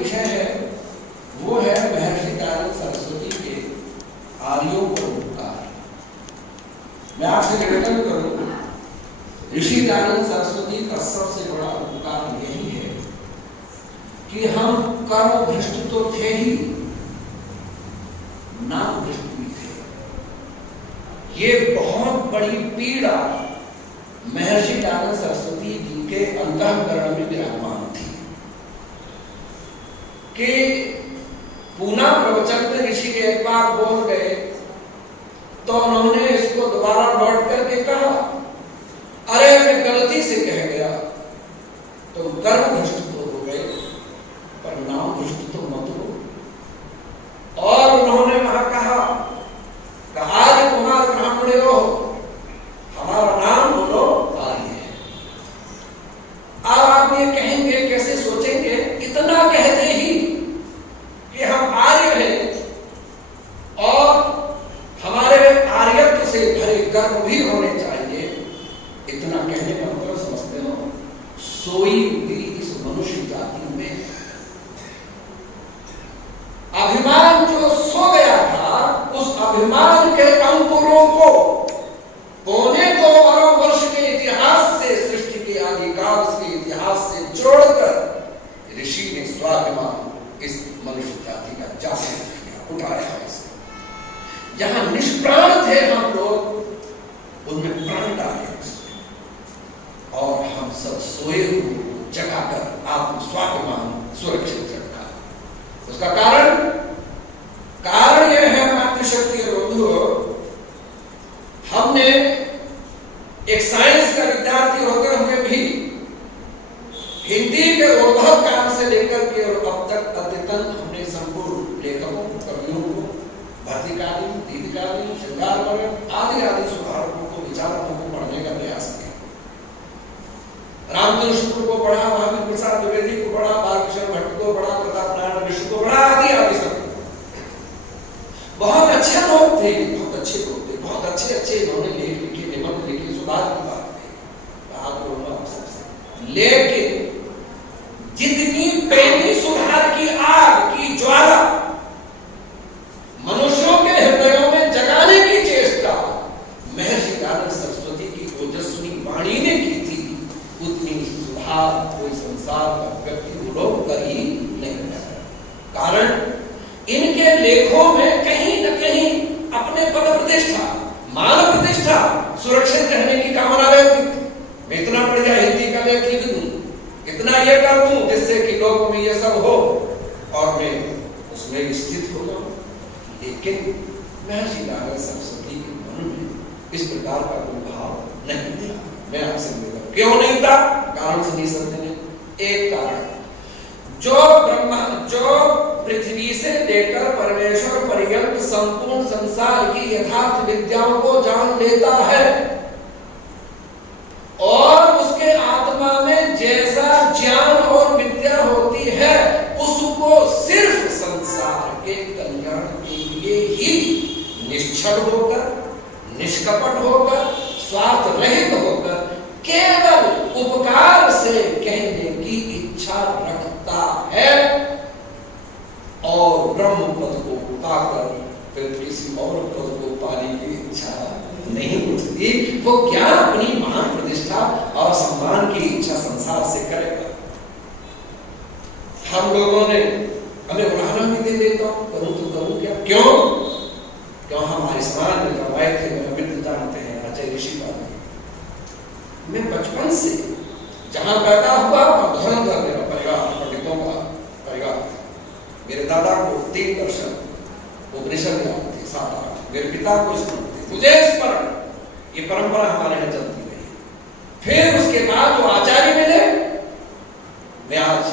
विषय है वो है महर्षि दयानंद सरस्वती के आर्यों पर उपकार। मैं आपसे निवेदन करूं, ऋषि दयानंद सरस्वती का सबसे बड़ा उपकार यही है कि हम कर्म भ्रष्ट तो थे ही, नाम भ्रष्ट भी थे। ये बहुत बड़ी पीड़ा महर्षि दयानंद सरस्वती जी के अंतःकरण में विराजमान थी कि पूना प्रवचन में ऋषि एक बार बोल गए तो उन्होंने इसको दोबारा लौट करके कहा, अरे मैं गलती से कह गया। तो कर्म भ्रष्ट तो हो गए पर नाम भ्रष्ट तो मत हो। और उन्होंने वहां कहा, आज कुमार ब्राह्मण हो, हमारा नाम बोलो आर्य है। अब आप ये कहेंगे, कैसे सोचेंगे, इतना कहते ही कि हम आर्य हैं और हमारे आर्यत्व से भरे कर्म भी होने चाहिए, इतना कहने का मतलब समझते हो? सोई हुई इस मनुष्य जाति में अभिमान जो सो गया था, उस अभिमान के अंकुरों को पौने 2 अरब वर्ष के इतिहास से, सृष्टि के आदिकाल के इतिहास से जोड़कर ऋषि ने स्वाभिमान इस मनुष्य जाति का जागृत किया, उठाया। जहां निष्प्राण थे हम लोग, उनमें प्राण डाले और हम सब सोए हुए जगाकर आत्म स्वाभिमान सुरक्षित रखा। उसका कारण यह है मातृशक्ति के बंधुओं, हमने एक साइंस का विद्यार्थी होकर हमें भी हिंदी के उद्भव काल से लेकर के और अब तक अद्यतन हमने संपूर्ण लेखकों, कवियों को, भक्तिकालीन, दीर्घकालीन, श्रृंगार वर्ग आदि आदि सुधारकों को, विचारकों को पढ़ने का प्रयास किया। रामचंद्र शुक्ल को पढ़ा, महावीर प्रसाद द्विवेदी को पढ़ा, बालकृष्ण भट्ट को पढ़ा, प्रताप नारायण मिश्र को पढ़ा, आदि आदि सब। बहुत अच्छे लोग थे, बहुत अच्छे लोग थे, बहुत अच्छे इन्होंने लेख लिखे, निबंध लिखे, सुधार की बात थे। लेकिन जितनी पहली सुधार की आग की ज्वाला मनुष्यों के हृदयों में जगाने की चेष्टा महर्षि दयानंद सरस्वती की ओजस्वी वाणी ने की थी, उतनी सुधार कोई संसार का व्यक्ति लोग कर ही नहीं पाया। कारण इनके लेखों में कहीं न कहीं अपने पद प्रतिष्ठा, मान प्रतिष्ठा सुरक्षित रहने की कामना रहती थी। मैं इतना बढ़िया हिंदी का लेख लिख दूं, इतना ये कर दूं जिससे कि लोगों में ये सब हो और मैं उसमें स्थित हो जाऊं। लेकिन महर्षि दयानंद सरस्वती के मन में इस प्रकार का कोई भाव नहीं था। मैं आपसे मिलूंगा, क्यों नहीं था? कारण से नहीं समझने। एक कारण, जो पृथ्वी से लेकर परमेश्वर पर्यंत संपूर्ण संसार की यथार्थ विद्याओं को जान लेता है और उसके आत्मा में जैसा ज्ञान और विद्या होती है, उसको सिर्फ संसार के कल्याण के लिए ही निश्चल होकर, निष्कपट होकर, स्वार्थ रहित होकर, केवल उपकार से कहने की इच्छा रखता है और ब्रह्म पद को पाकर फिर किसी और पद को पाने की इच्छा नहीं उठती। वो क्या अपनी महान प्रतिष्ठा और सम्मान की इच्छा संसार से करेगा? हम लोगों ने, हमें उदाहरण भी दे देता हूं, करूं तो करूं क्या? क्यों हमारे समाज में जब आए थे, मेरा मित्र जानते हैं, आचार्य ऋषि बाबू, मैं बचपन से जहां पैदा हुआ धर्मधर मेरा परिवार, पंडितों का परिवार। मेरे दादा को 3 दर्शन उपनिषद ज्ञान थे, 7-8। मेरे पिता को स्मरण थे, मुझे स्मरण। ये परंपरा हमारे यहाँ चलती रही। फिर उसके बाद जो आचार्य मिले, मैं आज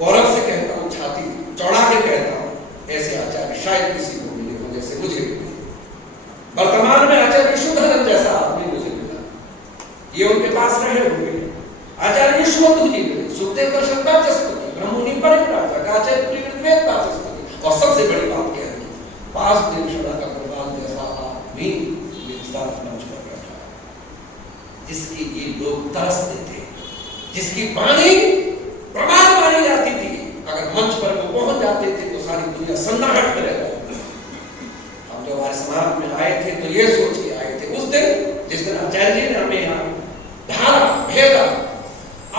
गौरव से कहता हूँ, छाती चौड़ा के कहता हूँ, ऐसे आचार्य शायद किसी को मिले हो जैसे मुझे मिले। वर्तमान में आचार्य विशुद्धानंद जैसा आदमी मुझे मिला, ये उनके पास रहे हुए। आचार्य विश्वबंधु जी मिले, सुखदेव दर्शन वाचस्पति, ब्रह्ममुनि परिव्राजक, आचार्य वेद वाचस्पति। और सबसे बड़ी बात कह रही, 5 दिन का प्रभाव जैसा आदमी मंच पर बैठा, जिसकी ये लोग तरसते थे, जिसकी वाणी प्रमाण मानी जाती थी। अगर मंच पर सन्नाहट में रहता है। हम जो हमारे समाज में आए थे तो ये सोच के आए थे उस दिन जिस दिन आचार्य जी ने हमें यहाँ ढाला भेजा,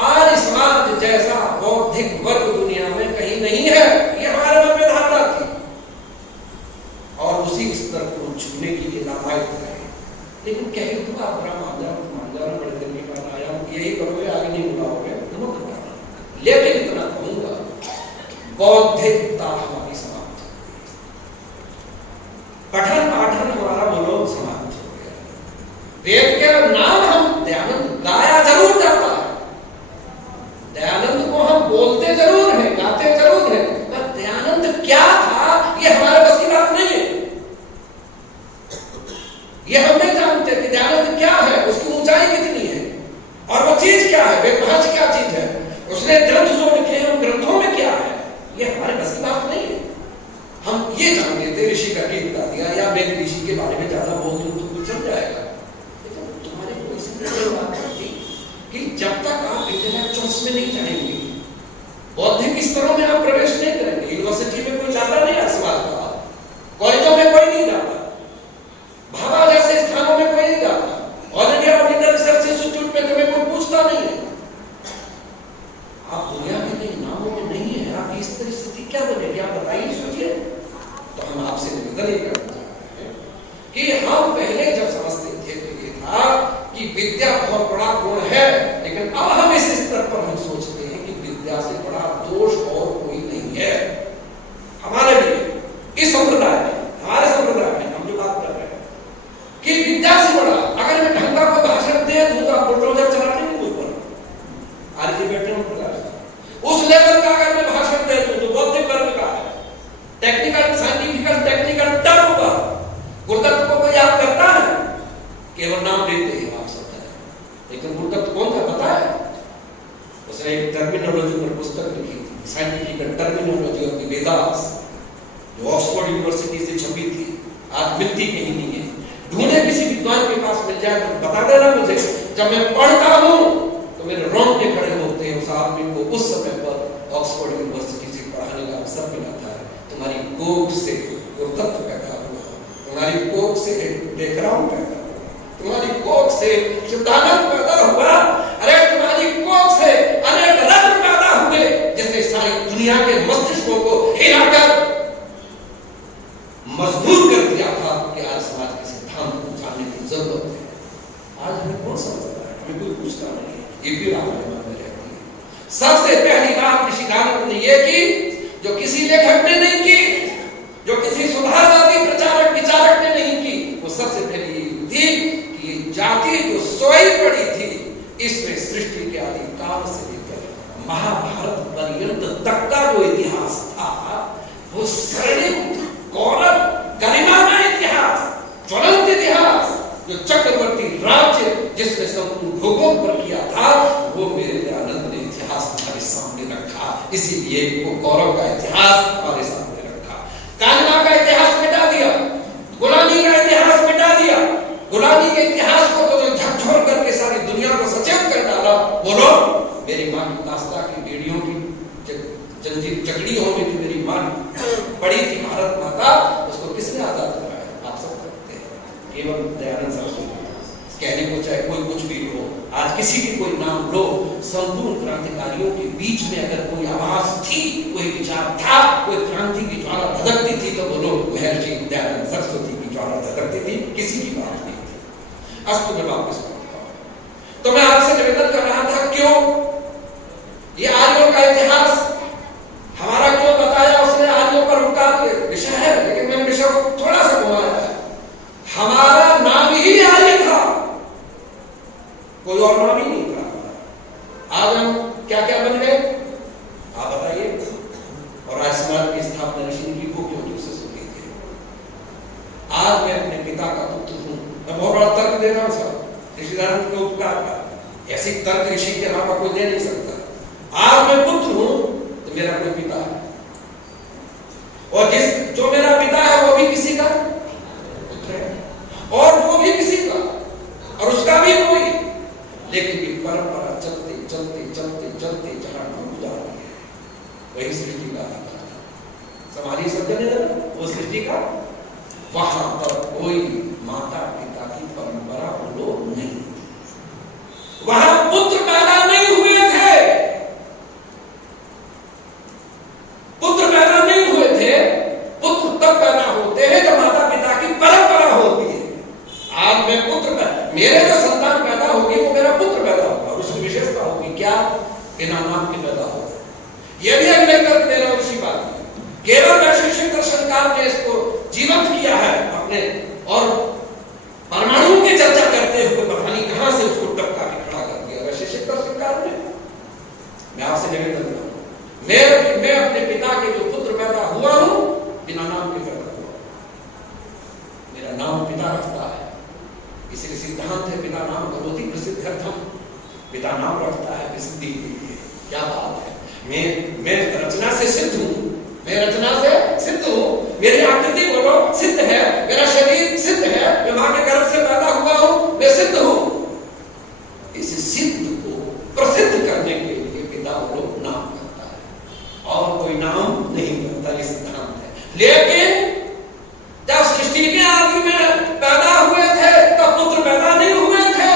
आर्य समाज जैसा बौद्धिक वर्ग दुनिया में कहीं नहीं है, ये हमारे मन में धारणा थी और उसी स्तर को छूने के लिए लाभायित है। लेकिन कहे तो आप बुरा मान जाओ बड़े दिन के बाद आया यही करोगे, आगे नहीं बुलाओगे, लेकिन इतना कहूंगा बौद्धिकता हमारी समाप्त हो गई, पठन पाठन हमारा मनोज समाप्त हो गया। वेद के नाम हम दयानंद गाया जरूर जाता है, दयानंद को हम बोलते जरूर हैं, गाते जरूर हैं, पर दयानंद क्या था ये हमारे बस की बात नहीं है। ये हम नहीं जानते कि दयानंद क्या है, उसकी ऊंचाई कितनी है और वो चीज क्या है, वेदभाष क्या चीज है, उसने ग्रंथ जो लिखे हैं उन ग्रंथों में क्या है, ये हमारे बस की बात नहीं है। हम ये जान लेते ऋषि का गीत गा दिया या वेद ऋषि के बारे में ज्यादा बोल दूं तो कुछ चल जाएगा। लेकिन तुम्हारे कोई से बात करती कि जब तक आप इंटेलेक्चुअल्स में नहीं जाएंगे, बौद्धिक स्तरों में आप प्रवेश नहीं करेंगे, यूनिवर्सिटी में कोई जाता नहीं है समाज का, कॉलेजों में कोई नहीं जाता, भाभा जैसे स्थानों में कोई नहीं जाता, all India ordinary research institute में तुम्हें कोई पूछता नहीं है, आप दुनिया के कई नामों में नहीं है, आपकी इस तरह स्थिति क्या बनेगी आप बताइए, सोचिए। तो हम आपसे निवेदन ये करना चाहते हैं कि हम पहले जब समझते थे तो ये था कि विद्या बहुत बड़ा गुण है, लेकिन अब हम इस स्तर पर हम सोचते हैं कि विद्या से बड़ा दोष और कोई नहीं है हमारे लिए। इस संप्रदाय में, हमारे संप्रदाय में हम जो बात कर रहे हैं कि विद्या से बड़ा, अगर मैं ढंगा को भाषण दे दूं तो आप बुलडोजर चलाने नहीं मुझ पर आज के बैठे उस लेवल का अगर मैं भाषण दे दूं तो बौद्धिक वर्ग का है, टेक्निकल साइंटिफिकल टेक्निकल टर्म का गुरुदत्त को कोई याद करता है, केवल नाम लेते हैं आप सब तरह, लेकिन गुरुदत्त कौन था पता है? उसने एक टर्मिनोलॉजी पर पुस्तक लिखी थी, scientifical terminology of the Vedas, जो ऑक्सफोर्ड यूनिवर्सिटी से छपी थी, आज मिलती कहीं नहीं है, ढूंढे किसी विद्वान के पास मिल जाए तो बता देना मुझे। जब मैं पढ़ता हूं तो मेरे रोंगटे खड़े होते हैं। उस आदमी को उस समय पर ऑक्सफोर्ड यूनिवर्सिटी से पढ़ाने का अवसर मिला था। तुम्हारी कोख से गुरुदत्त पैदा हुआ, तुम्हारी कोख से डेकराम पैदा हुआ, तुम्हारी कोख से शुद्धानंद पैदा हुआ, अरे तुम्हारी कोख से अनेक रत्न पैदा हुए जिसने सारी दुनिया के मस्तिष्कों को हिलाकर मजबूत कर दिया था कि आज समाज के सिद्धांत को जानने की जरूरत है। आज हमें कौन समझता है? हमें कोई पूछता नहीं, ये भी हमारे मन में रहती है। सबसे पहली बात ऋषि दानव ने यह की जो किसी लेखक ने नहीं की, जो किसी सुधारवादी प्रचारक विचारक ने नहीं की, वो सबसे पहली थी कि ये जाति जो सोई पड़ी थी इसमें सृष्टि के आदि काल से लेकर महाभारत पर्यंत तक का जो इतिहास था वो स्वर्णिम गौरव गरिमामय इतिहास, ज्वलंत इतिहास, जो चक्रवर्ती राज्य जिसने संपूर्ण भूगोल पर किया था वो मेरे दयानंद ने इतिहास हमारे सामने रखा। इसीलिए वो गौरव का इतिहास हमारे सामने रखा। कान्हा का इतिहास मिटा दिया, गुलामी का इतिहास मिटा दिया, गुलामी के इतिहास को तो झकझोर करके सारी दुनिया को सचेत कर डाला। बोलो मेरी मां की दास्ता की बेड़ियों की जंजीर चकड़ी होने की मेरी मां पड़ी थी भारत माता, उसको किसने आजाद कराया? आप सब करते हैं, केवल दयानंद सरस्वती। कहने को चाहे कोई कुछ भी हो, आज किसी की कोई नाम लो, संपूर्ण क्रांतिकारियों के बीच में अगर कोई आवाज थी, कोई विचार था, कोई क्रांति की ज्वाला धधकती थी तो बोलो महर्षि दयानंद सरस्वती की ज्वाला धधकती थी, किसी की बात नहीं थी। अब तो मैं वापस पढ़ता हूं, तो मैं आपसे निवेदन कर रहा था क्यों ये आर्यों का इतिहास हमारा क्यों बताया उसने? आर्यों पर रुका विषय है, लेकिन मैंने विषय को थोड़ा सा घुमाया है। हमारा नाम ही आर्य था, कोई और नाम ही नहीं था। आज हम क्या क्या बन गए आप बताइए? और आज समाज की स्थापना ऋषि ने को क्यों से सुनी थी? आज मैं अपने पिता का पुत्र हूं, मैं बहुत बड़ा तर्क दे रहा हूं सर, ऋषिदानंद के उपकार का ऐसी तर्क ऋषि के अलावा कोई दे नहीं सकता। आज मैं पुत्र हूं तो मेरा कोई पिता है, और जो मेरा पिता है वो भी किसी का पुत्र है, और वो भी किसी का, और उसका भी कोई, लेकिन ये परंपरा चलते चलते चलते चलते जहां डूब जा रही है वही सृष्टि का संभालिए सब जने जरा वो सृष्टि का, वहां पर कोई माता पिता की परंपरा बोलो नहीं, वहां पुत्र पैदा नहीं हुए थे, पुत्र पैदा नहीं हुए थे। पुत्र तब पैदा होते हैं जब माता पिता की परंपरा होती है। आज मैं मेरे जो संतान पैदा होगी वो मेरा पुत्र पैदा होगा, उसकी विशेषता होगी क्या, बिना नाम के पैदा होगा। यह भी एक नई तर्क दे रहा हूं, उसी बात की केवल वैशेषिक दर्शनकार ने इसको जीवंत किया है अपने, और परमाणु की चर्चा करते हुए पता नहीं कहां से उसको टपका के खड़ा कर दिया वैशेषिक दर्शनकार ने। मैं आपसे निवेदन करता हूं, मैं अपने पिता के जो पुत्र पैदा हुआ हूं बिना नाम के पैदा हुआ, मेरा नाम पिता रखता है, इसलिए सिद्धांत है पिता नाम करोति प्रसिद्ध्यर्थम, पिता नाम रखता है प्रसिद्धि के लिए। क्या बात है, मैं रचना से सिद्ध हूं, मैं रचना से सिद्ध हूं, मेरी आकृति बोलो सिद्ध है, मेरा शरीर सिद्ध है, मैं मां के गर्भ से पैदा हुआ हूं, मैं सिद्ध हूं। इस सिद्ध को प्रसिद्ध करने के लिए पिता बोलो नाम करता है, और कोई नाम नहीं करता, ये सिद्धांत है। लेकिन जब सृष्टि के आदि में पैदा हुए थे तब पुत्र पैदा नहीं हुए थे,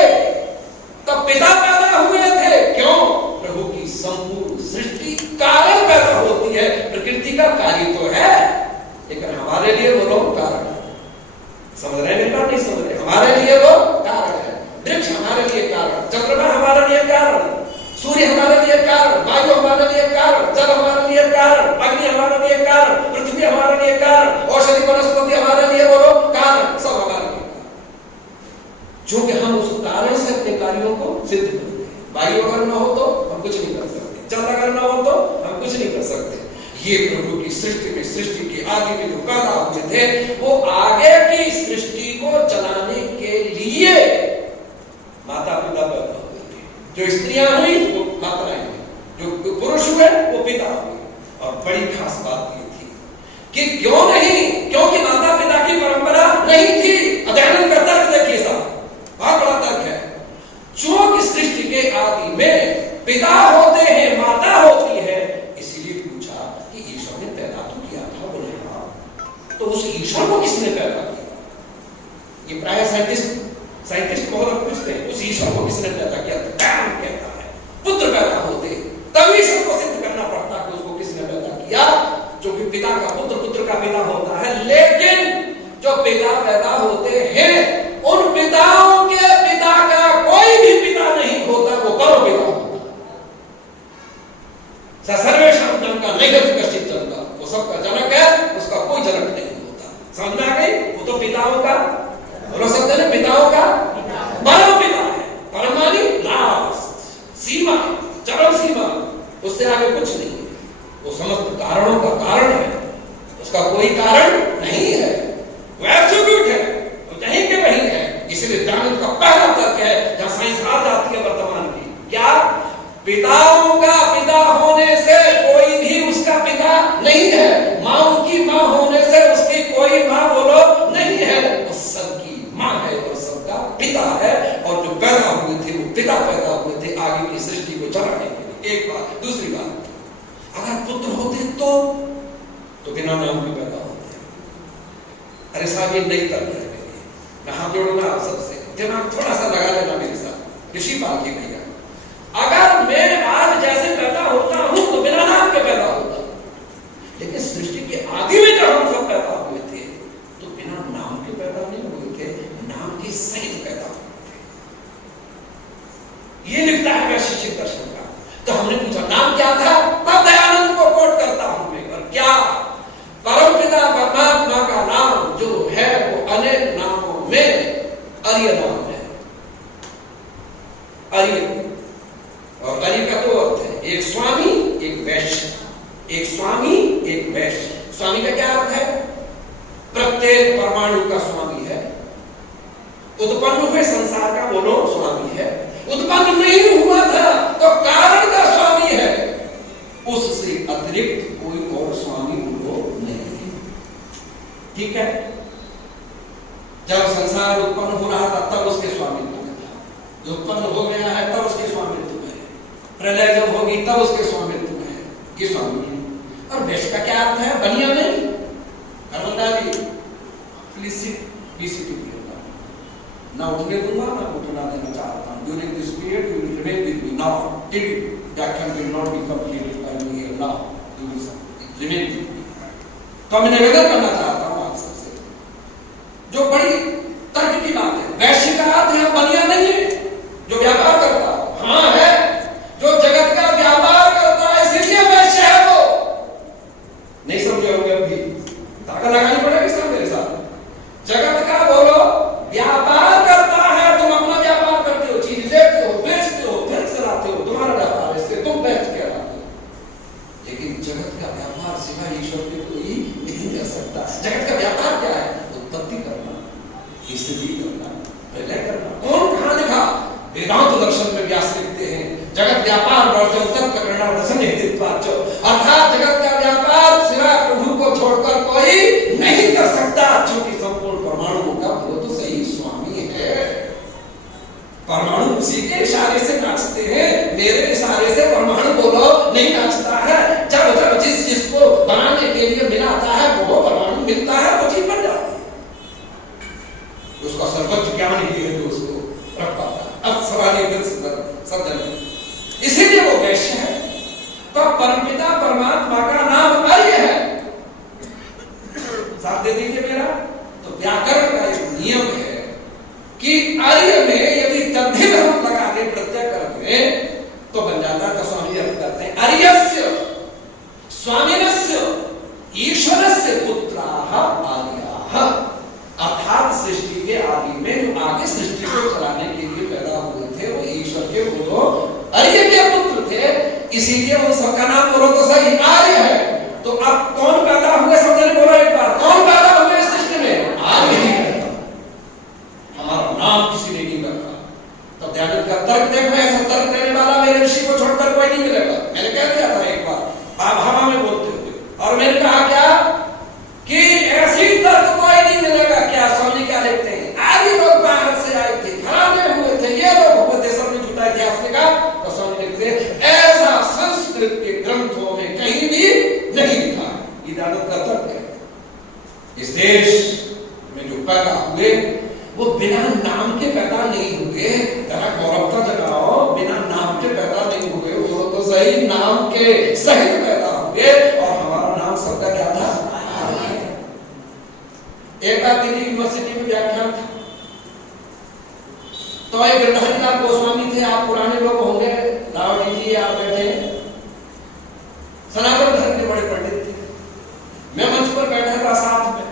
तब पिता पैदा हुए थे। क्यों? प्रभु की संपूर्ण सृष्टि कारण पैदा होती है, प्रकृति का कार्य तो है, लेकिन हमारे लिए वो लोग कारण है। समझ रहे हैं बेटा, नहीं समझ रहे? हमारे लिए वो कारण है, वृक्ष हमारे लिए कारण, चंद्रमा हमारे लिए कारण, सूर्य हमारे लिए कारण, वायु हमारे लिए कारण, जल हमारे लिए कारण, अग्नि हमारे लिए कारण, पृथ्वी हमारे लिए कारण, औषधि वनस्पति हमारे लिए बोलो कारण, सब हमारे लिए कारण। क्योंकि हम उस कारण से अपने कार्यों को सिद्ध करते हैं। वायु अगर न हो तो हम कुछ नहीं कर सकते, जल अगर न हो तो हम कुछ नहीं कर सकते। ये प्रभु की सृष्टि में, सृष्टि के आगे में जो पैदा हुए थे वो आगे की सृष्टि को चलाने के लिए माता पिता पैदा हुए थे। जो स्त्रियां हुई वो माताएं हुई, जो पुरुष हुए वो पिता हुए। और बड़ी खास बात ये थी कि क्यों नहीं, क्योंकि माता पिता की परंपरा नहीं थी। अध्ययन का तर्क देखिए साहब, बहुत बड़ा तर्क है। चूंकि सृष्टि के आदि में पिता होते हैं, माता होती है, इसीलिए पूछा कि ईश्वर ने पैदा तो किया था, बोले हाँ, तो उस ईश्वर को किसने पैदा किया? ये प्राय साइंटिस्ट बहुत पूछते हैं, उस ईश्वर को किसने पैदा किया? कारण कहता है पुत्र पैदा होते, तब ईश्वर को सिद्ध करना पड़ता कि उसको किसने पैदा किया, जो कि पिता का पुत्र, पुत्र का पिता होता है। लेकिन जो पिता पैदा होते हैं उन पिताओं के पिता का कोई भी पिता नहीं होता, वो करो पिता होता। सर्वेषां जनक नैव कश्चित् जनक, वो सबका जनक है, उसका कोई जनक नहीं होता। समझ में आ गई? वो तो पिताओं का, बोलो सकते हैं पिताओं का परम पिता है। परम मानी लास्ट सीमा, चरम सीमा, उससे आगे कुछ नहीं है। वो समस्त कारणों का कारण है, उसका कोई कारण नहीं है, वो एब्सोल्यूट है, वो कहीं के वहीं है। इसलिए दानव का पहला तर्क है जहां साइंस आ जाती है वर्तमान की, क्या पिताओं का पिता होने से कोई भी उसका पिता नहीं है, मां की मां होने से उसकी कोई मां बोलो नहीं है, वो सबकी मां है और सबका पिता है। और जो पैदा हुए थे वो पिता पैदा हुए थे आगे की सृष्टि को चलाने के लिए। एक बात। दूसरी बात, अगर पुत्र होते तो बिना नाम के पैदा होते। अरे साहब ये नई तर्क है, मैं हाथ जोड़ूंगा आप सबसे, दिमाग थोड़ा सा लगा लेना मेरे साथ। ऋषि पाल की भैया, अगर मैं आज जैसे पैदा होता हूं तो बिना नाम के पैदा होता, लेकिन सृष्टि के आदि में जब हम सब पैदा हुए थे तो बिना नाम के पैदा नहीं हुए थे, नाम के सहित पैदा हुए थे। ये लिखता है वैशेषिक दर्शन का। तो हमने पूछा नाम क्या था, तब दयानंद को कोट करता हूं मैं, और क्या परमपिता परमात्मा का नाम जो है वो अनेक नामों में अर्य नाम है। अर्य, और अर्य का दो अर्थ है, एक स्वामी एक वैश्य। एक स्वामी एक वैश्य। स्वामी का क्या अर्थ है? प्रत्येक परमाणु का स्वामी है, उत्पन्न हुए संसार का बोलो स्वामी है, उत्पन्न नहीं हुआ था तो कारण का स्वामी है, उससे अतिरिक्त कोई और स्वामी बोलो नहीं। ठीक है? जब संसार उत्पन्न हो रहा था तब उसके स्वामित्व में था, जो उत्पन्न हो गया है तब उसके स्वामित्व में है, प्रलय जब होगी तब उसके स्वामित्व में है, ये स्वामी है। और वैश्य का क्या अर्थ है? बनिया में पिताजी प्लीज सिट, बी सीटेड। ना उठने दूंगा, ना उठना देना चाहता हूँ। During this period you will remain with me now till व्याख्यान will not be completed by me here now, you will remain with me. तो मैं निवेदन करना चाहता हूँ आप सबसे, जो बड़ी तर्क की बात है, वैश्य का अर्थ यहाँ बनिया नहीं है जो व्यापार करता हो, हाँ है जो जगत का व्यापार करता है, इसलिए वैश्य है वो। नहीं समझे होंगे अभी, ताकत लगानी पड़ेगी सब मेरे साथ। जगत का बोलो व्यापार करता है, तुम अपना व्यापार करते हो, चीज लेते हो, बेचते हो, फिर चलाते हो, तुम्हारा व्यापार है, इससे तुम बेच के लाते हो। लेकिन जगत का व्यापार सिवाय ईश्वर के कोई नहीं कर सकता। जगत का व्यापार क्या है? उत्पत्ति करना, स्थिति करना, प्रलय करना। कौन कहां लिखा? वेदांत दर्शन में व्यास लिखते हैं जगत व्यापार वर्जन तत्व करना दर्शन हेतुत्वाच, अर्थात जगत का व्यापार सिवाय प्रभु को छोड़कर कोई नहीं कर सकता, क्योंकि संपूर्ण परमाणुओं का वो तो सही स्वामी है। परमाणु उसी के इशारे से नाचते हैं, मेरे इशारे से परमाणु बोलो नहीं नाचता है। जब जब जिस जिसको बनाने के लिए मिलाता है वो परमाणु मिलता है, वो चीज बन जाती है। उसका सर्वोच्च ज्ञान ही है जो उसको रख पाता है। अब सवाल इसीलिए वो वैश्य है। तो परमपिता परमात्मा का नाम आर्य है, साथ दे दीजिए मेरा। तो व्याकरण का एक नियम है कि आर्य में यदि तद्धि हम लगा के प्रत्यय कर दें तो बन जाता है। तो स्वामी अर्थ करते हैं आर्यस्य स्वामिनस्य ईश्वरस्य पुत्राः आर्याः, अर्थात सृष्टि के आदि में जो आगे सृष्टि को चलाने के लिए पैदा हुए थे वो ईश्वर के वो आर्य के पुत्र थे, इसीलिए उन सबका नाम बोलो तो सही आर्य है। तो अब कौन पैदा हुए समझने बोलो एक बार, कौन पैदा हुए इस सृष्टि में? आर्य ही पैदा। हमारा नाम किसी ने नहीं रखा। तो दयानंद का तर्क देखो, ऐसा तर्क देने वाला मेरे ऋषि को छोड़कर कोई नहीं मिलेगा। मैंने कह दिया था एक बार भाभा में बोलते हुए, और मैंने कहा क्या कि ऐसी तर्क कोई नहीं मिलेगा। क्या स्वामी क्या लिखते हैं? आदि लोग बाहर से आए थे, घराने हुए थे, ये लोग हुए थे, सबने झूठा इतिहास लिखा। तो स्वामी लिखते हैं ऐसा संस्कृत के ग्रंथों में कहीं भी नहीं लिखा। ये दयानंद का तर्क है। इस देश में जो पैदा हुए वो बिना नाम के पैदा नहीं हुए। जरा गौरवता जगाओ, बिना नाम के पैदा नहीं हुए, वो तो सही नाम के सहित पैदा हुए। और हमारा नाम सबका क्या था? एक बार दिल्ली यूनिवर्सिटी में व्याख्यान था, तो एक गृहनाथ गोस्वामी थे, आप पुराने लोग होंगे, रावड़ी जी आप बैठे, सनातन धर्म के बड़े पंडित थे। मैं मंच पर बैठा था साथ में,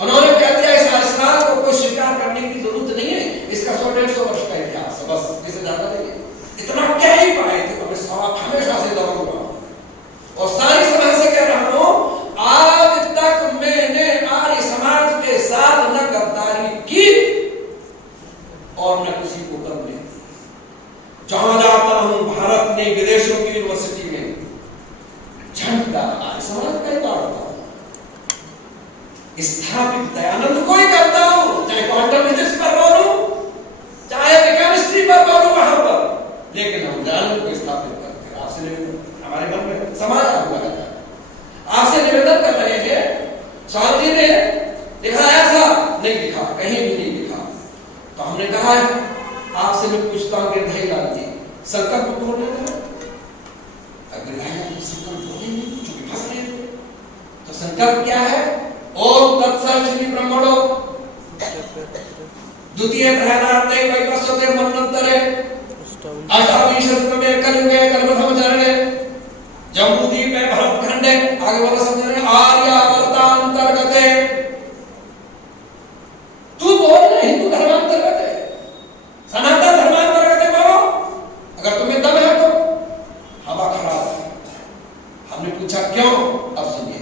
उन्होंने कह दिया इस आविष्कार को कोई स्वीकार करने की जरूरत नहीं है, इसका 100-150 वर्ष का इतिहास है, बस इसे ज्यादा नहीं। इतना क्या ही पाए थे, हमेशा से दौड़ हुआ। और सारी समाज से कह रहा हूं, आज तक मैंने आर्य समाज के साथ न गद्दारी की और न किसी को करने दी। जहां जाता हूं भारत में, विदेशों की यूनिवर्सिटी में झंडा आर्य समाज का ही गाड़ता हूं। स्थापित दयानंद को ही करता हूं, चाहे क्वांटम फिजिक्स पर बोलूं, चाहे केमिस्ट्री पर बोलूं, वहां पर, लेकिन हम दयानंद को स्थापित करते हैं। आपसे हमारे मन में समाया हुआ है। आपसे निवेदन कर रहे हैं, स्वामी जी ने लिखा ऐसा नहीं लिखा, कहीं भी नहीं लिखा। तो हमने कहा है आपसे मैं पूछता हूं गिरधारी लाल जी, संकल्प बोलने का संकल्प बोले नहीं, चूंकि फंस रहे थे। तो संकल्प क्या है? ओम तत्सत श्री ब्रह्मणो द्वितीय प्रहलादे वैवस्वते मन्वन्तरे अष्टाविंशतितमे कलियुगे कल्पसंवत्सरे जम्बूद्वीप में भरतखंडे, आगे बोलो समझ रहे, आर्यावर्तांतर्गते। तू बोल रहे हिंदू धर्मांतर्गत है, सनातन धर्मांतर्गत है, बोलो अगर तुम्हें दम है तो। हवा खराब है। हमने पूछा क्यों? अब सुनिए,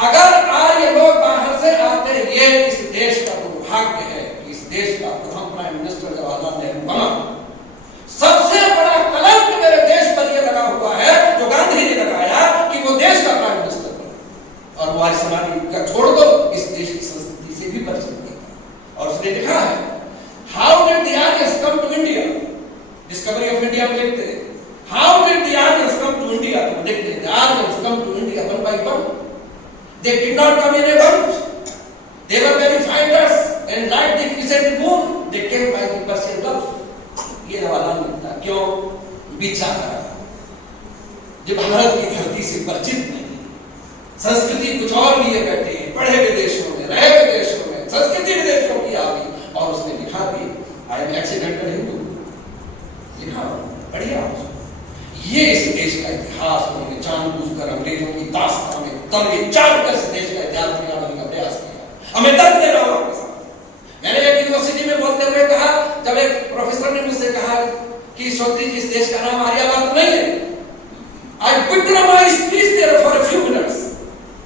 अगर आर्य लोग बाहर से आते, ये इस देश का दुर्भाग्य है कि इस देश का प्रथम प्राइम मिनिस्टर जवाहरलाल नेहरू बना। सबसे बड़ा कलंक मेरे देश पर यह लगा हुआ है जो गांधी ने लगाया कि वो देश का प्राइम मिनिस्टर बना। और वो आज समाधि का छोड़ दो, इस देश की संस्कृति से भी परिचित नहीं। और उसने लिखा है how did the Aryans come to India, Discovery of India में लिखते हैं how did the Aryans come to India, तो लिखते हैं Aryans come to India one by one. They did not come in a bunch. They were very fighters, and like the crescent moon, they came by the Persian Gulf. ये हवाला मिलता क्यों? बिचारा जो भारत की धरती से परिचित नहीं, संस्कृति कुछ और लिए बैठे हैं, पढ़े विदेशों में, रहे विदेशों में, संस्कृति विदेशों की आ गई, और उसने लिखा भी आई एम एक्सीडेंटल हिंदू, लिखा बढ़िया। ये इस देश का इतिहास उन्होंने जानबूझकर अंग्रेजों की दास्तान में तले चाटकर इस देश का इतिहास बिगाड़ने का प्रयास किया। हमें दर्द दे रहा हूं आपके साथ। मैंने एक यूनिवर्सिटी में बोलते हुए कहा, जब एक प्रोफेसर ने मुझसे कहा कि सोची इस देश का नाम आर्यवर्त नहीं है, आई withdraw my speech there for a few minutes.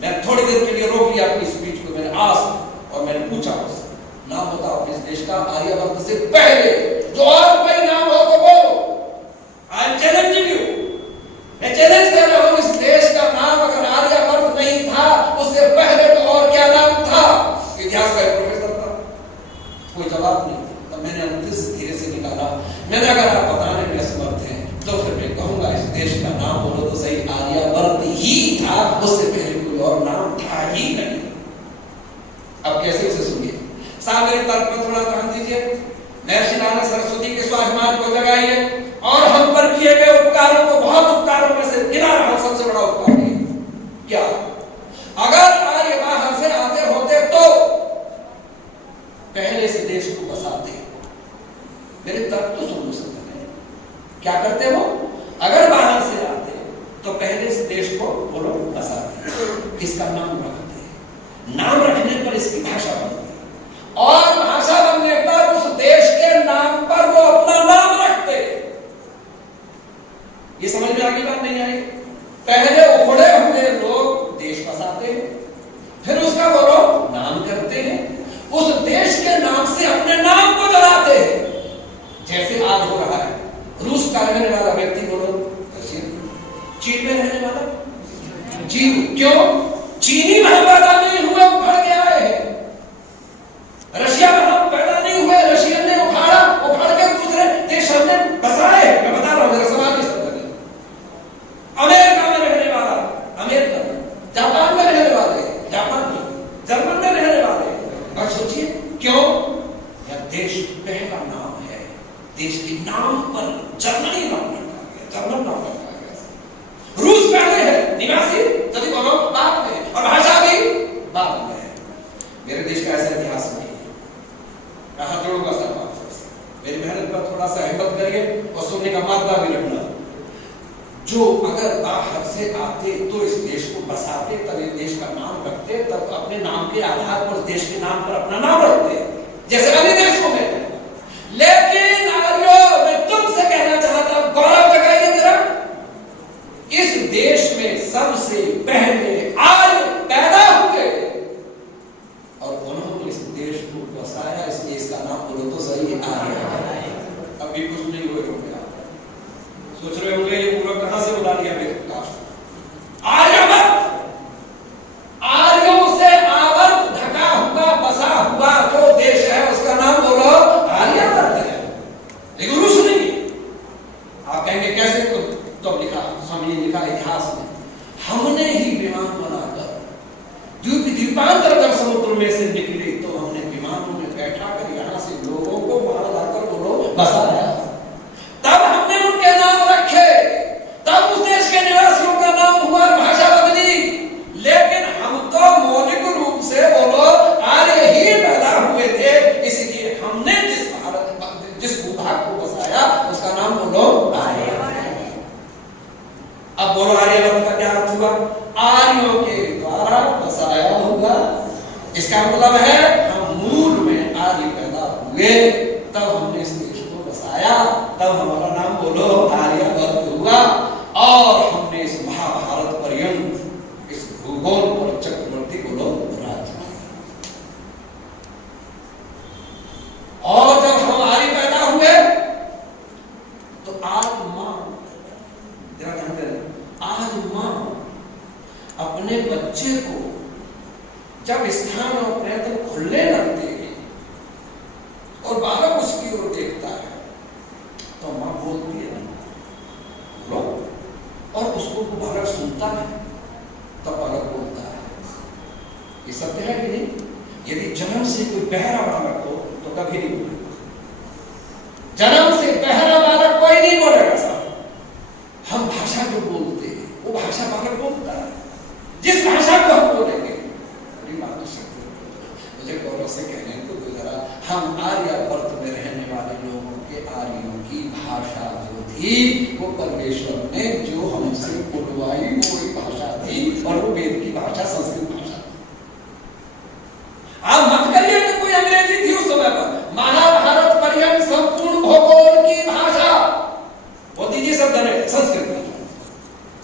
मैं थोड़ी देर के लिए रोक लिया अपनी स्पीच को, मैंने आस्क और मैंने पूछा उससे, नाम बताओ इस देश का आर्यवर्त से पहले जो और कोई नाम हो तो बोलो। आई एम चैलेंजिंग यू, मैं चैलेंज कर रहा हूं, इस देश का नाम अगर आर्यवर्त नहीं था, उससे पहले तो और क्या नाम था? इतिहास का एक प्रोफेसर था, कोई जवाब नहीं। तब मैंने अंतिम से धीरे से निकाला, मैंने अगर आप बताने में असमर्थ हैं तो फिर मैं कहूंगा इस देश का नाम बोलो तो सही, आर्यवर्त ही था, उससे पहले कोई और नाम था ही नहीं। अब कैसे उसे सुनिए, साहब मेरे तर्क पर थोड़ा ध्यान दीजिए। महर्षि नारायण सरस्वती के स्वाभिमान को जगाइए और हम पर किए गए उपकारों को, बहुत उपकारों में से गिना रहा सबसे बड़ा उपकार है क्या? अगर आर्य बाहर से आते होते तो पहले से देश को बसाते। मेरे तर्क तो सुन सकते हैं, क्या करते वो? अगर बाहर से आते तो पहले से देश को वो लोग बसाते, इसका नाम रखते, नाम रखने पर इसकी भाषा बनती, और भाषा बनने पर उस देश के नाम पर वो अपना नाम रखते। ये समझ में आगे बात नहीं आई? पहले उखड़े हुए लोग देश बसाते हैं, फिर उसका वो लोग नाम करते हैं, उस देश के नाम से अपने नाम को जलाते हैं। जैसे आज हो रहा है, रूस का रहने वाला व्यक्ति बोलो रशियन, चीन में रहने वाला चीन, क्यों? चीनी वहां पैदा नहीं हुए, उखड़ के आए हैं। रशिया में हम पैदा नहीं हुए, रशियन ने उखाड़ा, उखड़ के दूसरे देश हमने बसाए। मैं बता रहा हूं, मेरा सवाल इस तरह है। अमेरिका में रहने वाला अमेरिका में, जापान में रहने वाले जापान में, जर्मन में रहने वाले। और सोचिए क्यों? यह देश पहला नाम है, देश के नाम पर जर्मनी नाम रखा गया, जर्मन नाम रखा गया। रूस पहले है, निवासी तभी बोलो बाद में, और भाषा भी बाद में है। मेरे देश का ऐसा इतिहास नहीं है। मैं हाथ जोड़ूंगा साहब आपसे, मेरी मेहनत पर थोड़ा सा हिम्मत करिए और सुनने का मादा भी रखना। जो अगर बाहर से आते तो इस देश को बसाते, तब इस देश का नाम रखते, तब अपने नाम के आधार पर उस देश के नाम पर अपना नाम रखते, जैसे अन्य देशों में। लेकिन आर्यों, मैं तुमसे कहना चाहता हूं, गौरव जगाइए जरा, इस देश में सबसे पहले आर्य पैदा हुए और उन्होंने इस देश को बसाया, इसलिए इसका नाम बोलो तो सही, आर्य। अभी कुछ नहीं हुए होंगे, सोच रहे होंगे ये पूरा कहां से उड़ा लिया बेकार। आर्यवर्त, आर्यों से आवर्त ढका हुआ, बसा हुआ जो देश है उसका नाम बोलो आर्यवर्त है, लेकिन रूस नहीं। आप कहेंगे कैसे? तो लिखा, स्वामी ने लिखा इतिहास में, हमने ही विमान बनाकर द्वीपांतर जब समुद्र में से निकले तो हमने विमानों में बैठा कर यहां से लोगों को वहां लाकर बोलो बसाया, तब हमने उनके नाम रखे, तब उस देश के निवासियों का नाम हुआ, भाषा बदली। लेकिन हम तो मौलिक रूप से बोलो आर्य ही पैदा हुए थे, इसलिए हमने जिस भूभाग को बसाया उसका नाम बोलो आर्य। अब बोलो आर्यवर्त का क्या अर्थ हुआ? आर्यों के द्वारा बसाया हुआ। इसका मतलब है हम मूल में आर्य पैदा हुए, तब हमने इस देश को बसाया, तब हमारा नाम बोलो आर्यवर्त हुआ, और हमने इस महाभारत पर्यंत इस भूगोल पर चक्रवर्ती बोलो राज किया। और जब हम आर्य पैदा हुए तो आज मां, आज मां अपने बच्चे को जब स्थान और प्रयत्न खुलने लगते हैं और बालक उसकी ओर देखता है तो मां बोलती है बोलो, और उसको बालक सुनता है तब बालक बोलता है। ये सत्य है कि नहीं? यदि जन्म से कोई बहरा बालक हो तो कभी नहीं बोलेगा। जन्म से बहरा बालक कोई नहीं बोलेगा साहब। हम भाषा जो बोलते हैं वो भाषा बालक बोलता है। जिस भाषा को हम बोलेंगे मुझे गौरव से कहने को गुजरा, हम आर्यावर्त में रहने वाले लोगों के आर्यों की भाषा जो थी वो परमेश्वर ने जो हमसे बुलवाई वो एक भाषा थी और वो वेद की भाषा संस्कृत भाषा थी। आप मत करिए कि कोई अंग्रेजी थी उस समय पर। महाभारत पर्यंत संपूर्ण भूगोल की भाषा वो दीजिए शब्द ने संस्कृत भाषा,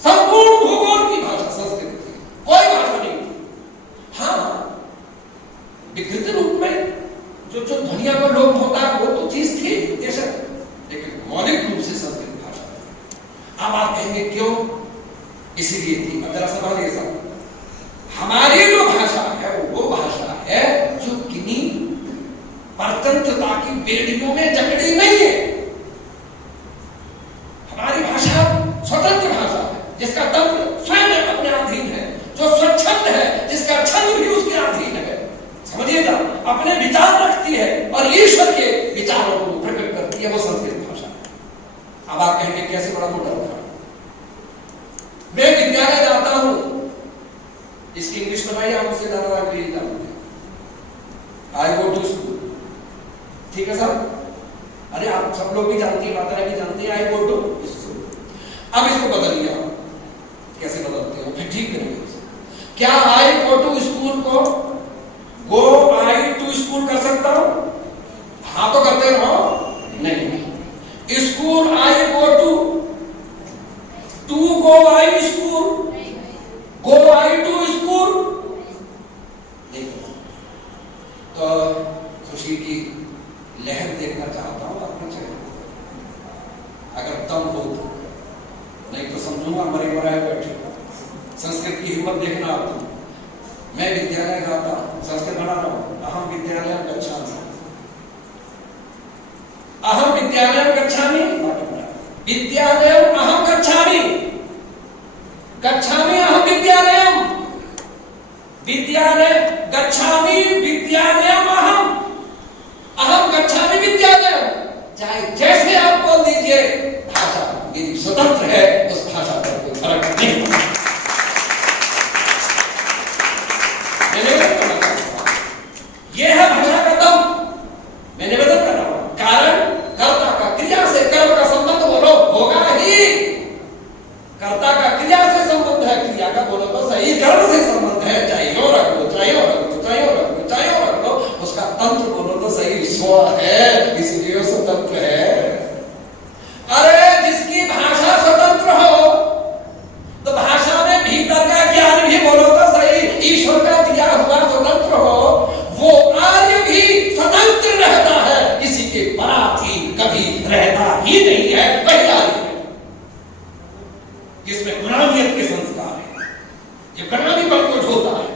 संपूर्ण भूगोल की भाषा संस्कृत थी, कोई भाषा नहीं थी। हाँ, विकृत रूप में जो ध्वनिया का लोप होता है वो तो चीज थी बेशक, लेकिन मौलिक रूप से संस्कृत भाषा थी। अब आप कहेंगे क्यों? इसीलिए थी। अब जरा समझिए सब, हमारी जो भाषा है वो भाषा है जो किन्हीं परतंत्रता की बेड़ियों में जकड़ी नहीं है। हमारी भाषा स्वतंत्र भाषा है जिसका तंत्र स्वयं अपने अधीन है, जो स्वच्छंद है जिसका छंद भी उसके अधीन है। समझिएगा, अपने विचार रखती है और ईश्वर के विचारों को प्रकट करती है, वो संस्कृत भाषा है। अब आप कहेंगे कैसे बड़ा मोटा होगा? मैं विद्यालय जाता हूं, इसकी इंग्लिश बनाइए, आप उससे ज्यादा अंग्रेजी जानते हैं। आई गो टू स्कूल, ठीक है सर? अरे आप सब लोग भी जानती है, माता भी जानती है, आई गो टू स्कूल। अब इसको बदलिए, कैसे बदलते हो? फिर ठीक करेंगे। क्या आई गो टू स्कूल को गो आई टू स्कूल कर सकता हूं? हाँ तो करते रहो। नहीं, school I go to go I school, go I to school नहीं। तो खुशी की लहर देखना चाहता हूं अपने चेहरे, अगर दम हो तो, नहीं तो समझूंगा मरे मराए बैठे। संस्कृत की हिम्मत देखना आता हूं। मैं विद्यालय जाता हूं, संस्कृत बना रहा हूं, अहम विद्यालय गच्छामि, अहम विद्यालय गच्छामि, विद्यालय अहम गच्छामि, गच्छामि अहम विद्यालय, विद्यालय गच्छामि, विद्यालय अहम गच्छामि विद्यालय। चाहे जैसे आप बोल दीजिए, भाषा मेरी स्वतंत्र है, उस भाषा पर कोई फर्क नहीं होता। यह है भाषा का दम। मैं निवेदन कर रहा हूं, कारण कर्ता का क्रिया से कर्म का संबंध बोलो होगा ही। कर्ता का क्रिया से संबंध है, क्रिया का बोलो तो सही, कर्म से संबंध है, चाहे यो रख लो, चाहे यो रख लो, चाहे यो रख लो, चाहे यो रख लो, उसका तंत्र बोलो तो सही, स्व है, इसलिए स्वतंत्र है। अरे जिसकी भाषा स्वतंत्र हो तो भाषा में भीतर का ज्ञान भी बोलो तो सही, ईश्वर का दिया हुआ स्वतंत्र हो, वो आर्य भी स्वतंत्र रहता है, किसी के पराधीन कभी रहता ही नहीं है। वही आर्य है जिसमें गुलामियत के संस्कार है, जो गुलामी पर को ढोता है,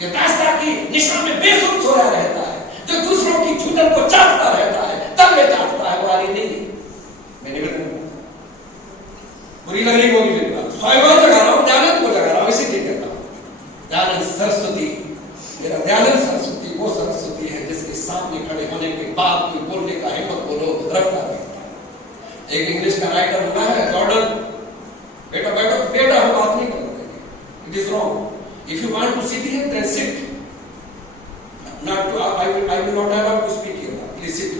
जो दास्ता की निशा में बेसुध सोया रहता है, जो दूसरों की छूटन को चाटता रहता है, तब वे चाटता है, वो आर्य नहीं है। मैंने बुरी लग रही होगी मेरी बात, स्वयं जगा रहा हूं, दयानंद को जगा रहा हूं, इसीलिए कहता हूं दयानंद सरस्वती, मेरा दयानंद सरस्वती वो सरस्वती है जिसके सामने खड़े होने के बाद कोई बोलने का हिम्मत बोलो रखता है। एक इंग्लिश का राइटर हुआ है जॉर्डन, बेटा बेटा बेटा हम बात नहीं करते, it is wrong. If you want to sit here then sit, not to I will not have to speak here, please sit.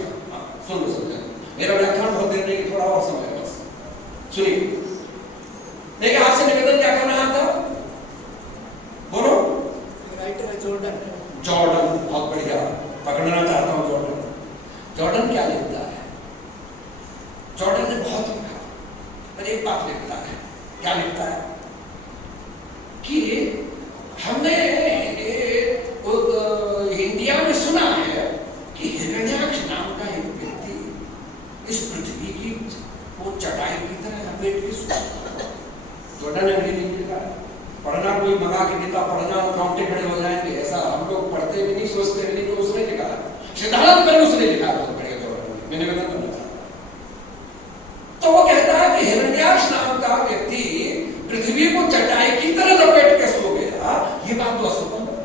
सुन लो समझे, मेरा व्याख्यान बहुत देर नहीं, थोड़ा और समय है बस, सुनिए। देखिए आपसे निवेदन क्या करना आता, बोलो। राइटर है जॉर्डन, जॉर्डन बहुत बढ़िया, पकड़ना चाहता हूं जॉर्डन। जॉर्डन क्या लिखता है? जॉर्डन ने बहुत लिखा, पर एक बात लिखता है, क्या लिखता है कि हमने इंडिया में सुना है कि हिरण्याक्ष नाम का एक व्यक्ति इस पृथ्वी की वो चटाई की तरह लपेट के सोता है। जॉर्डन ने भी लिखा है, पढ़ना कोई मंगा के देता, पढ़ना काउंटे खड़े हो जाएंगे, ऐसा हम लोग पढ़ते भी नहीं, सोचते भी नहीं, तो उसने लिखा है, सिद्धांत पर उसने लिखा है, बहुत बढ़िया जॉर्डन। मैंने बता करना चाहता, तो वो कहता है कि हिरण्याक्ष नाम का व्यक्ति पृथ्वी को चटाई की तरह लपेट के सो गया, ये बात तो असंभव है।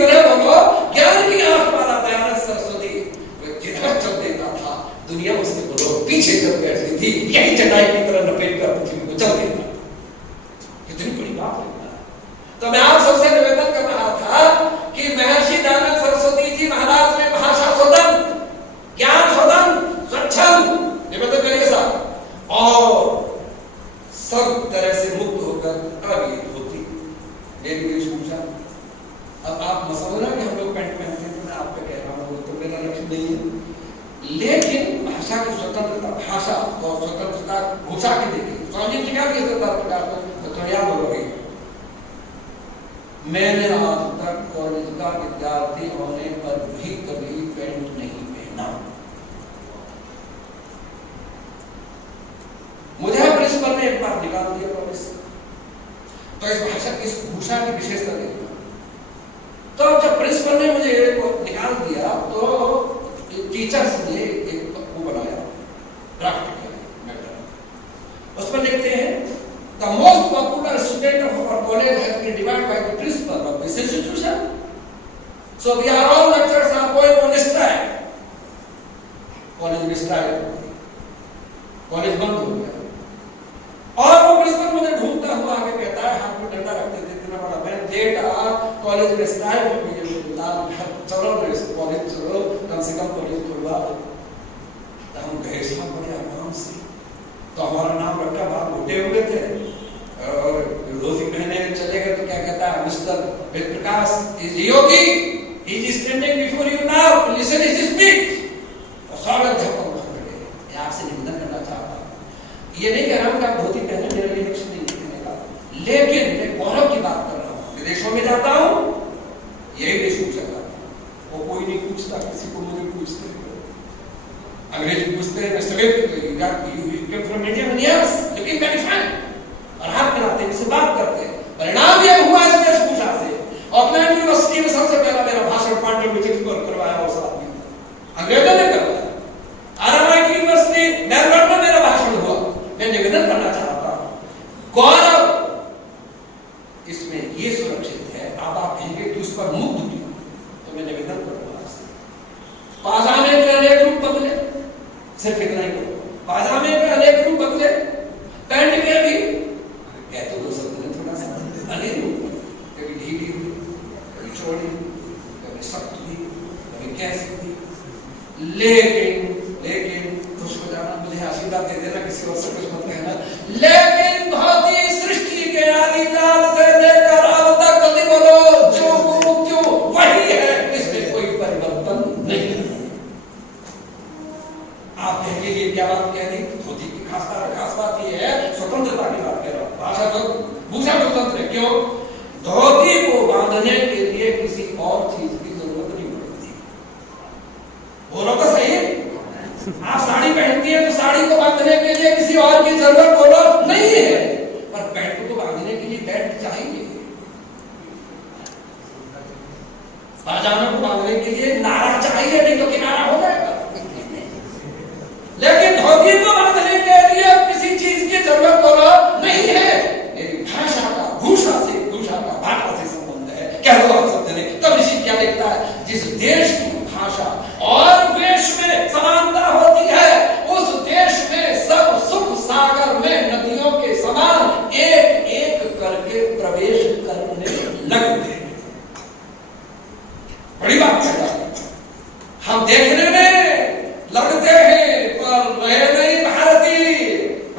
तरह वो ज्ञान की आंख वाला दयानंद सरस्वती जिधर चल देता था दुनिया उसके लोग पीछे चल बैठती थी, यही चटाई की तरह लपेट कर पृथ्वी को चल देता। कितनी बड़ी बात है। तो मैं आप सबसे निवेदन कर रहा था कि महर्षि दयानंद सरस्वती जी महाराज में भाषा स्वतंत्र, ज्ञान स्वतंत्र, स्वच्छंद, निवेदन करिए साहब, और सब तरह से मुक्त होकर अभिहित होती मेरी वेशभूषा। अब आप समझना कि हम लोग पैंट पहनते हैं, तो मैं आप पे कह रहा हूँ तो मेरा लक्ष्य नहीं है, लेकिन भाषा की स्वतंत्रता, भाषा और स्वतंत्रता घुसा के देखिए। स्वामी जी क्या कहते तो याद होगी, मैंने आज तक कॉलेज का विद्यार्थी होने पर भी कभी पैंट नहीं पहना। मुझे प्रिंसिपल ने एक बार निकाल दिया कॉलेज से। तो इस भाषा, इस भूषा की विशेषता देखना। तो जब प्रिंसिपल ने मुझे निकाल दिया तो टीचर्स ने एक वो बनाया प्रैक्टिकल मैटर। उसमें लिखते हैं the most popular student of our college has been divided by the principal of this institution, so we are all lecturers are going on strike. College में स्ट्राइक, कॉलेज बंद हो गया और वो प्रिंसिपल मुझे ढूंढता हुआ आगे कहता है, हाथ में डंडा रखते थे, इतना बड़ा मैं बेटा कॉलेज में स्ट्राइक हो गई, चलो कॉलेज चलो, कम से कम कॉलेज खुलवा दो। तो हम गए साहब बड़े आराम से, तो हमारा नाम रखा, बाहर घुटे हुए थे और रोजी पहने चले गए। तो क्या कहता है, mister Ved Prakash is yogi, he is standing before you now, listen his speech. और सारे अध्यापक वहां खड़े, मैं आपसे निवेदन करना चाहता हूं, ये नहीं कह रहा हूं कि आप धोती पहने, मेरे लिए लक्ष्य नहीं कहने का, लेकिन मैं गौरव की बात कर रहा हूं। विदेशों में जाता हूं, यही वेशभूषा करता हूं, वो कोई नहीं पूछता, किसी को मुझे पूछते अंग्रेजी पूछते हैं, फ्रॉम इंडिया, लेकिन और हाथ मिलाते हैं, बात करते हैं। परिणाम यह हुआ इस वेशभूषा से। अपना यूनिवर्सिटी में सबसे पहला मेरा भाषण पांडव मीटिंग पर करवाया उस आदमी ने, अंग्रेजों ने करवाया। RMIT यूनिवर्सिटी मेलबर्न में मेरा भाषण हुआ। मैं निवेदन करना चाहता हूं, गौरव इसमें ये सुरक्षित है। अब आप कहेंगे कि उस पर मुक्त क्यों, तो मैं निवेदन करूंगा आपसे, पाजामे के अनेक रूप बदले, सिर्फ इतना ही करो, पाजामे के अनेक रूप बदले, पैंट के भी कहते तो सब ने थोड़ा सा अनेक रूप, कभी ढीली हुई, कभी चौड़ी, कभी सख्त हुई, कभी कैसी हुई, लेकिन खुश हो जाना, मुझे आशीर्वाद दे देना, किसी और से कुछ मत कहना, लेकिन धोती सृष्टि के आदिकाल से लेकर अब तक कभी बोलो जो वही है, इसमें कोई परिवर्तन नहीं है। आप कहेंगे ये क्या बात कह दी, धोती की खास बात ये है, स्वतंत्रता की बात कह रहा हूं। भाषा तो भूषा स्वतंत्र है, क्यों? धोती को बांधने के लिए किसी और चीज की जरूरत नहीं पड़ती। बोलो तो सही, आप साड़ी पहनती है तो साड़ी को बांधने के लिए किसी और की जरूरत बोलो नहीं है, पर पैंट को बांधने के लिए पैंट चाहिए, पाजामा को बांधने के लिए नारा चाहिए, नहीं तो किनारा हो जाएगा। लेकिन धोती को बांधने के लिए किसी चीज की जरूरत बोलो नहीं है। मेरी भाषा का भूषा का भाषा से संबंध है। क्या दो आप शब्द ने, तब ऋषि क्या लिखता है, जिस देश की भाषा और वेश में समानता होती है, उस देश में सब सुख सागर में नदियों के समान एक एक करके प्रवेश करने लगते हैं। बड़ी बात है, हम देखने में लगते हैं पर रहे नहीं भारतीय।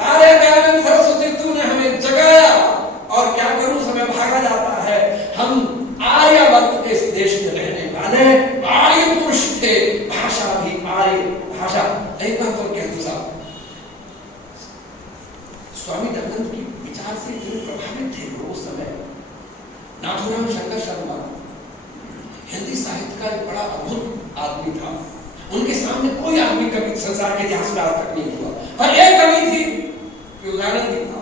अरे दयानंद सरस्वती तूने हमें जगाया, और क्या करूं, समय भागा जाता है। हम आर्यवर्त के इस देश में रहने वाले आर्य पुरुष थे, भाषा भी आर्य भाषा। एक बात और कहते साहब, स्वामी दयानंद की विचार से जो प्रभावित थे वो उस समय, नाथुराम शंकर शर्मा हिंदी साहित्य का एक बड़ा अद्भुत आदमी था। उनके सामने कोई आदमी कभी संसार के इतिहास में आज तक नहीं हुआ, पर एक कवि थी जो दयानंद की था,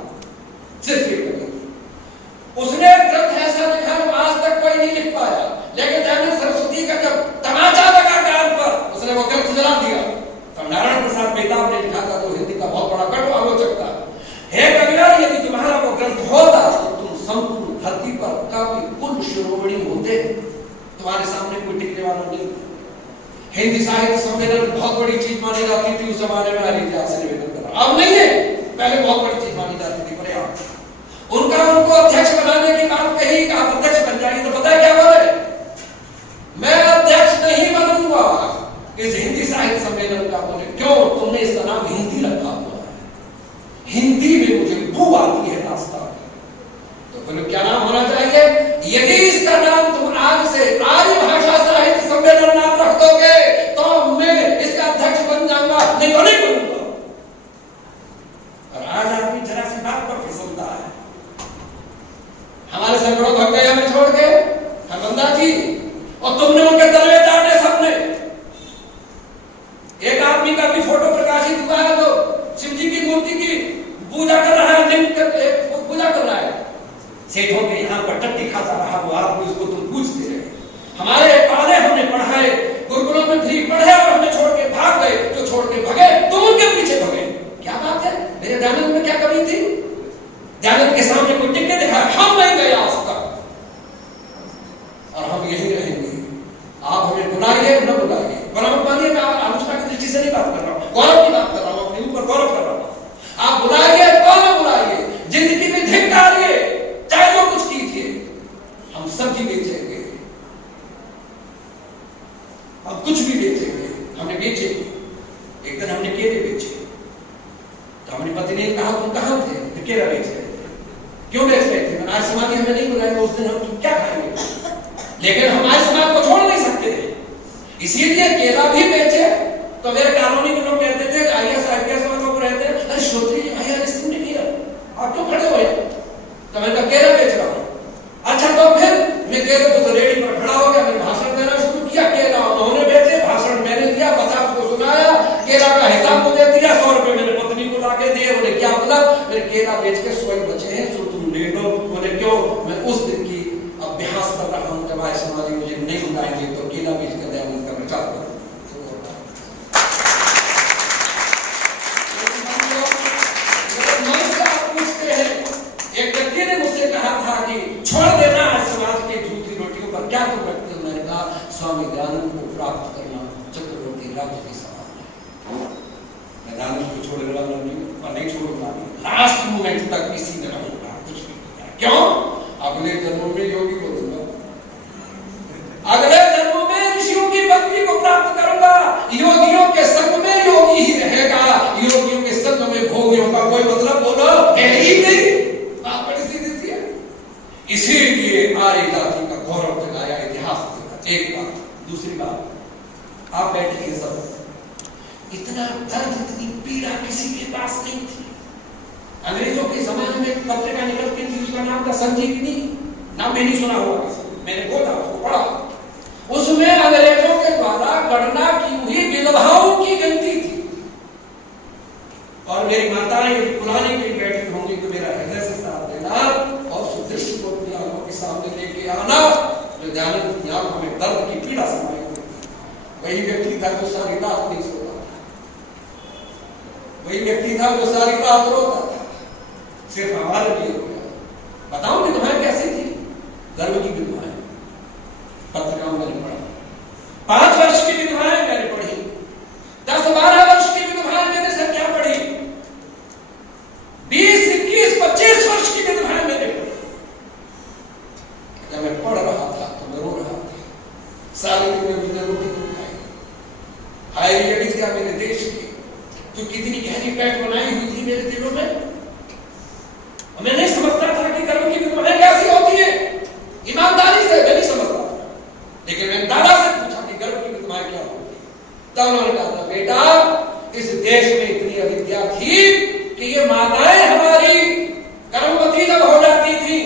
सिर्फ एक कवि। उसने ग्रंथ ऐसा लिखा जो आज तक कोई नहीं लिख पाया, लेकिन दयानंद सरस्वती का जब तमाचा लगा कान पर, उसने वो ग्रंथ जला दिया। तो नारायण प्रसाद मेहताब ने लिखा था, तो हिंदी का बहुत बड़ा कटु आलोचक था। हे कविराज, यदि तुम्हारा वो ग्रंथ होता तो तुम संपूर्ण धरती पर कवि कुल शिरोमणि होते, तुम्हारे सामने कोई टिकने वाला नहीं। हिंदी साहित्य सम्मेलन बहुत बड़ी चीज मानी जाती थी उस जमाने में, हर इतिहास से निवेदन कर रहा, अब नहीं है, पहले बहुत बड़ी चीज मानी जाती थी। उनका उनको अध्यक्ष बनाने की बात कही कि आप अध्यक्ष बन जाइए, तो पता है क्या बोले, मैं अध्यक्ष नहीं बनूंगा इस हिंदी साहित्य सम्मेलन का। बोले क्यों? तुमने इसका नाम हिंदी रखा हुआ है, हिंदी में मुझे बू आती है नाश्ता। तो बोले क्या नाम होना चाहिए? यदि इसका नाम तुम आज से आर्य भाषा साहित्य सम्मेलन नाम रख दोगे तो मैं इसका अध्यक्ष बन जाऊंगा, नहीं तो नहीं बनूंगा। और आज आदमी जरा सी बात पर फिसलता है। हमारे सैकड़ों भग गए हमें छोड़ के, हरबंदा जी, और तुमने उनके तलवे चाटे सबने। एक आदमी का भी फोटो प्रकाशित हुआ है तो शिव जी की मूर्ति की पूजा कर रहा है, पूजा कर रहा है, सेठों के यहाँ पर टट्टी खाता रहा वो आदमी, उसको तुम पूछते रहे। हमारे पाले हमने पढ़ाए, गुरुकुलों में फ्री पढ़े और हमें छोड़ के भाग गए, जो छोड़ के भगे तुम उनके पीछे भगे। क्या बात है? मेरे दयानंद में क्या कमी थी? दयानंद के सामने कोई टिकने दिखा, हम नहीं गए आज तक और हम यही रहेंगे। आप हमें बुलाइए न बुलाइए, बराबर मानिए, मैं आलोचना की दृष्टि से नहीं बात कर रहा हूं, गौरव की बात कर रहा हूं, अपने ऊपर गौरव कर रहा हूं। आप बुलाइए तो न बुलाइए, जिंदगी में धिक्कारिए, चाहे जो कुछ कीजिए, हम सब्जी बेचेंगे, हम कुछ भी बेचेंगे, हमने बेचे। एक दिन हमने केले बेचे तो हमारी पत्नी ने कहा तुम कहां थे? तो केला बेच रहे थे। क्यों बेच रहे थे? आज समाधि हमें नहीं बुलाया, उस दिन हम क्या खाएंगे? लेकिन हम आज समाज को छोड़ नहीं सकते थे, इसीलिए केला भी बेचे। तो मेरे कॉलोनी के लोग कहते थे आईएएस आईपीएस वालों को रहते हैं, अरे श्रोत्री आईआरएस तुमने किया, आप क्यों खड़े हुए? तो मैंने कहा केला बेच रहा हूं। अच्छा तो फिर मैं केले को तो रेडी पर खड़ा हो गया, मैंने भाषण देना शुरू किया। केला उन्होंने बेचे, भाषण मैंने दिया, 50 को सुनाया, केला का हिसाब मुझे दिया, 100 रुपए मेरे पत्नी को लाके दिए। बोले क्या मतलब? मेरे केला बेच के 100 बचे हैं, तो तुम ले लो। बोले क्यों? मैं उस दिन की अभ्यास कर रहा हूं, जब आए समाधि मुझे नहीं बुलाएंगे तो केला बेच कर दयानंद का प्रचार करूं। एक व्यक्ति ने मुझसे कहा था कि छोड़ देना समाज के झूठी रोटियों पर, क्या तुम रखते हो? मैंने कहा स्वामी दयानंद को प्राप्त करना चक्रवर्ती राज्य के समान है। मैं दयानंद को छोड़ने वाला नहीं और नहीं छोड़ूंगा, लास्ट मोमेंट तक इसी में रहूंगा, कुछ नहीं। क्यों? अगले जन्मों में योगी बोलूंगा, अगले जन्मों में ऋषियों की पदवी को प्राप्त करूंगा, योगियों के संग में योगी ही रहेगा, योगियों के संग में भोगियों का कोई मतलब बोलो है ही नहीं। इसीलिए आर्य जाति का गौरव जगाया, इतिहास जगाया। एक बात, दूसरी बात, आप बैठिए सब, इतना दर्द, इतनी पीड़ा किसी के पास नहीं थी। अंग्रेजों के जमाने में एक पत्रिका निकलती थी, उसका नाम था संजीवनी, नाम मैंने सुना होगा, मैंने बोला, उसको पढ़ा। उसमें अंग्रेजों के द्वारा गणना की हुई विधवाओं की गिनती थी। और मेरी माताएं पुरानी भी बैठी होंगी तो मेरा हृदय से साथ देना और सुदृष्ट को अपनी आंखों के सामने लेके आना, जो दयानंद की आंखों में दर्द की पीड़ा समाई हुई थी। वही व्यक्ति था जो सारी रात नहीं सोता था, वही व्यक्ति था जो सारी रात रोता था, सिर्फ हमारे लिए हो गया। बताऊं विधवाएं कैसी थी? गर्भ की विधवाएं पत्रिकाओं मैंने पढ़ा, 5 वर्ष की विधवाएं मैंने पढ़ी, 10-12 वर्ष की विधवाएं मैंने संख्या पढ़ी, 20, 21, 25 वर्ष की विधवाएं मैंने पढ़ी। जब मैं पढ़ रहा था तो मैं रो रहा था, सारी दुनिया मुझे रोटी नहीं खाई। हाय ये विद्या मेरे देश की, तो कितनी गहरी पैठ बनाई हुई थी मेरे दिलों में। मैं नहीं समझता था कि गर्भ की विधवाएं कैसी होती है, ईमानदारी से मैं नहीं समझता था। लेकिन मैंने दादा से पूछा कि गर्भ की विधवाएं क्या होती है, तब उन्होंने कहा बेटा इस देश में इतनी अविद्या थी कि ये माताएं हमारी गर्भवती जब हो जाती थी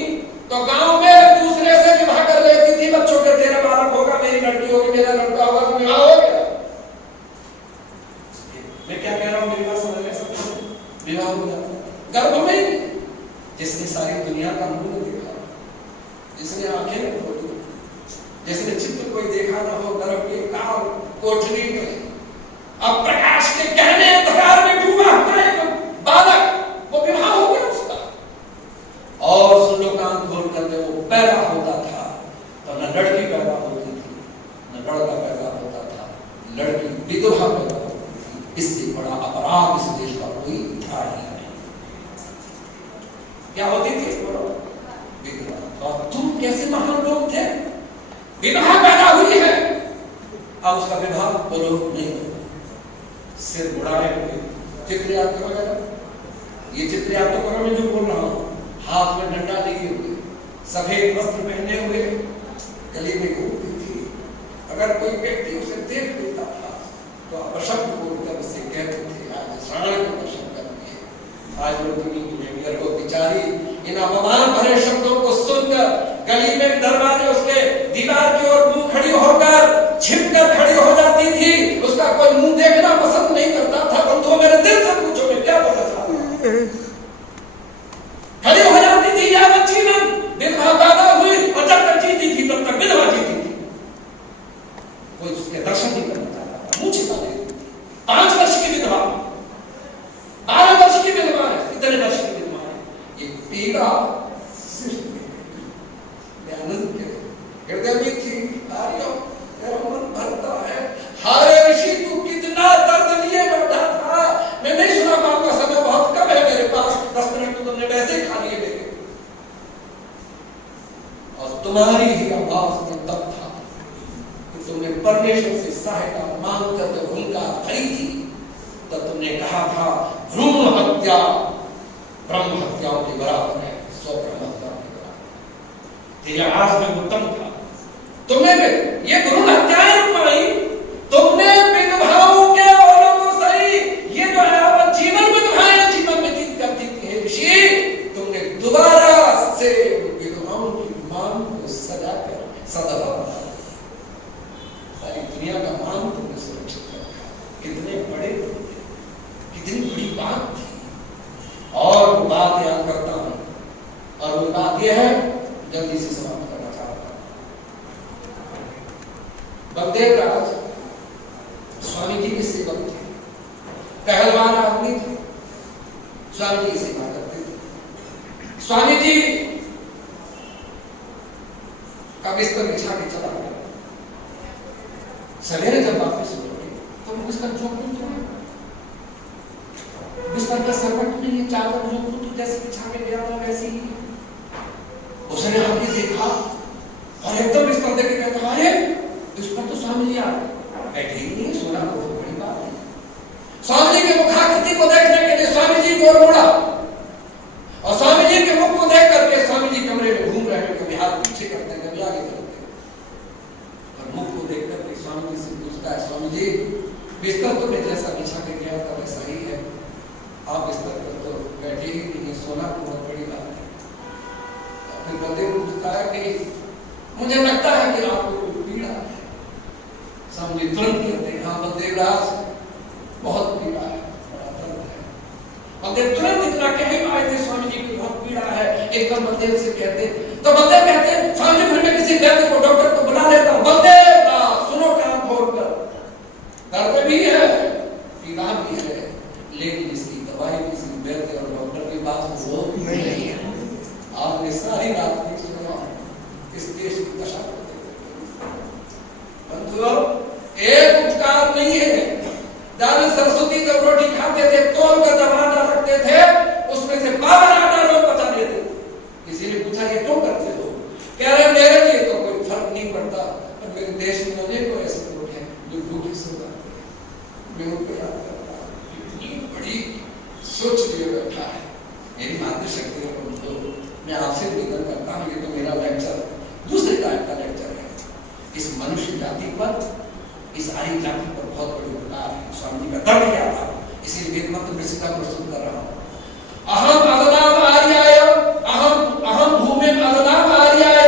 तो गांव में दूसरे से विवाह कर लेती थी बच्चों के, तेरा बालक होगा, मेरी लड़की होगी, मेरा लड़का होगा, तो विवाह हो गया। मैं क्या कह रहा हूं, मेरी बात समझ रहे सब? विवाह हो जाता गर्भ में। जिसने सारी दुनिया का मुंह देखा, जिसने आंखें न खोली, जिसने चित्र कोई देखा ना हो, गर्भ के काल कोठरी में अब प्रकाश के गहने अंधकार में डूबा हुआ एक बालक, वो विवाह हो गया उसका। और सुनो कान खोल कर जब वो पैदा होता था तो न लड़की पैदा होती थी लड़का पैदा होता था, लड़की विधवा पैदा होती थी, इससे बड़ा अपराध इस देश का कोई था ही नहीं। क्या होती थी? विधवा। और तुम कैसे महान लोग थे? विधवा पैदा हुई है, अब उसका विवाह बोलो नहीं, सिर मुड़ाए हुए चित्र याद करो जरा, ये चित्र याद तो करो मैं जो बोल रहा हूं, हाथ में डंडा लिए हुए, सफेद वस्त्र पहने हुए, गले में घूमती थी। अगर कोई व्यक्ति उसे देख लेता था तो अपशब्द बोलकर उससे कहते थे आज साण का दर्शन कर दिए, आज रोहिणी बिहेवियर को बेचारी इन अपमान भरे शब्दों को सुनकर गली में दरवाजे उसके दीवार की ओर मुंह खड़ी होकर छिपकर खड़ी हो जाती थी। उसका कोई मुंह देखना पसंद नहीं करता था। बंधुओं मेरे दिल से पूछो मैं क्या बोला था? खड़ी हो जाती थी यावत जीवन, विधवा पैदा हुई और जब तक जीती थी तब तक विधवा जीती थी। कोई उसके दर्शन नहीं करना चाहता, मुंह छिपा देती थी। 5 वर्ष की विधवा, 12 वर्ष की विधवा है, इतने वर्ष की विधवा है। ये पीड़ा सिर्फ आनंद के हृदय में थी। मेरा मन भरता है, हाय ऋषि तू कितना दर्द लिए बैठा था, मैं नहीं सुना पाऊंगा, समय बहुत कम है मेरे पास, 10 मिनट तो तुमने वैसे ही खा लिए मेरे, और तुम्हारी ही आवाज में तब था कि तुमने परमेश्वर से सहायता मांगकर जब उनका खरीदी तब तुमने कहा था भ्रूण हत्या ब्रह्म हत्याओं के बराबर है, स्वब्रह्म हत्याओं के बराबर। तेरी आवाज में उत्तम था। तुमने ये भ्रूण हत्याएं रुकवाई, तुमने विधवाओं के औरों को सही, ये जो है जीवन विधवाएं जीवन व्यतीत करती थी ऋषि, तुमने दोबारा से विधवाओं की मांग को सजाकर सदा सारी दुनिया का मान तुमने सुरक्षित रखा। कितने बड़े, कितनी बड़ी बात थी। और बात याद करता हूं, और वो बात यह है, जल्दी से समाप्त करना चाहता हूं। बलदेव राज स्वामी जी के सेवक थे, पहलवान आदमी थे, स्वामी जी की सेवा करते थे। स्वामी जी का बिस्तर बिछा के चला गया। सवेरे जब वापस लौटे तो वो बिस्तर जो बिस्तर का सरवट नहीं है, चादर जो तो जैसे बिछा के गया था वैसे ही। उसने आके देखा और एकदम बिस्तर देख के कहता अरे इस पर तो स्वामी जी बैठे ही नहीं, सोना तो बड़ी बात है। स्वामी जी के मुखाकृति को देखने के लिए स्वामी जी की ओर मुड़ा, और स्वामी जी के मुख को देख करके स्वामी जी कमरे में घूम रहे हैं, कभी हाथ पीछे करते हैं, कभी आगे करते हैं, और मुख को देख करके स्वामी जी से पूछता है स्वामी जी बिस्तर तो मैं जैसा बिछा के गया था वैसा ही है, आप बिस्तर पर तो बैठे ही नहीं, सोना तो बहुत बड़ी बात है। फिर बलदेव पूछता है कि मुझे लगता है कि आपको कोई पीड़ा है। स्वामी तुरंत कहते हैं हाँ बलदेव राज बहुत पीड़ा है, बड़ा दर्द है। बलदेव तुरंत इतना कह ही पाए थे स्वामी जी की बहुत पीड़ा है, एकदम बलदेव से कहते तो बलदेव कहते हैं स्वामी जी फिर मैं किसी वैद्य को डॉक्टर को बुला लेता हूं। बलदेव सुनो कान खोलकर, दर्द भी है पीड़ा भी है, लेकिन इसकी दवाई भी इसकी वैद्य और डॉक्टर के पास वो नहीं है। आपने सारी रात नहीं सुना इस देश की दशा को। बंधुओं एक उपकार नहीं है। दानी सरस्वती जब रोटी खाते थे तोल कर जब आटा रखते थे उसमें से 12 आटा लोग बचा लेते। किसी ने पूछा ये क्यों करते हो? कह रहे मेरे लिए तो कोई फर्क नहीं पड़ता, पर मेरे देश में अनेकों ऐसे लोग हैं जो भूखे सो जाते हैं, मैं उनको याद करता हूं। इतनी बड़ी सोच लिए बैठा है मेरी मातृशक्ति है। बंधुओं मैं आपसे निवेदन करता हूं, ये तो मेरा लेक्चर दूसरे टाइप का लेक्चर है। इस मनुष्य जाति पर, इस आर्य जाति पर बहुत बड़ी उपकार है। स्वामी जी का दर्द क्या था, इसीलिए वेदमंत्र में सीधा प्रस्तुत कर रहा हूं। अहम अगनाम आर्याय अहम भूमि अगनाम आर्याय,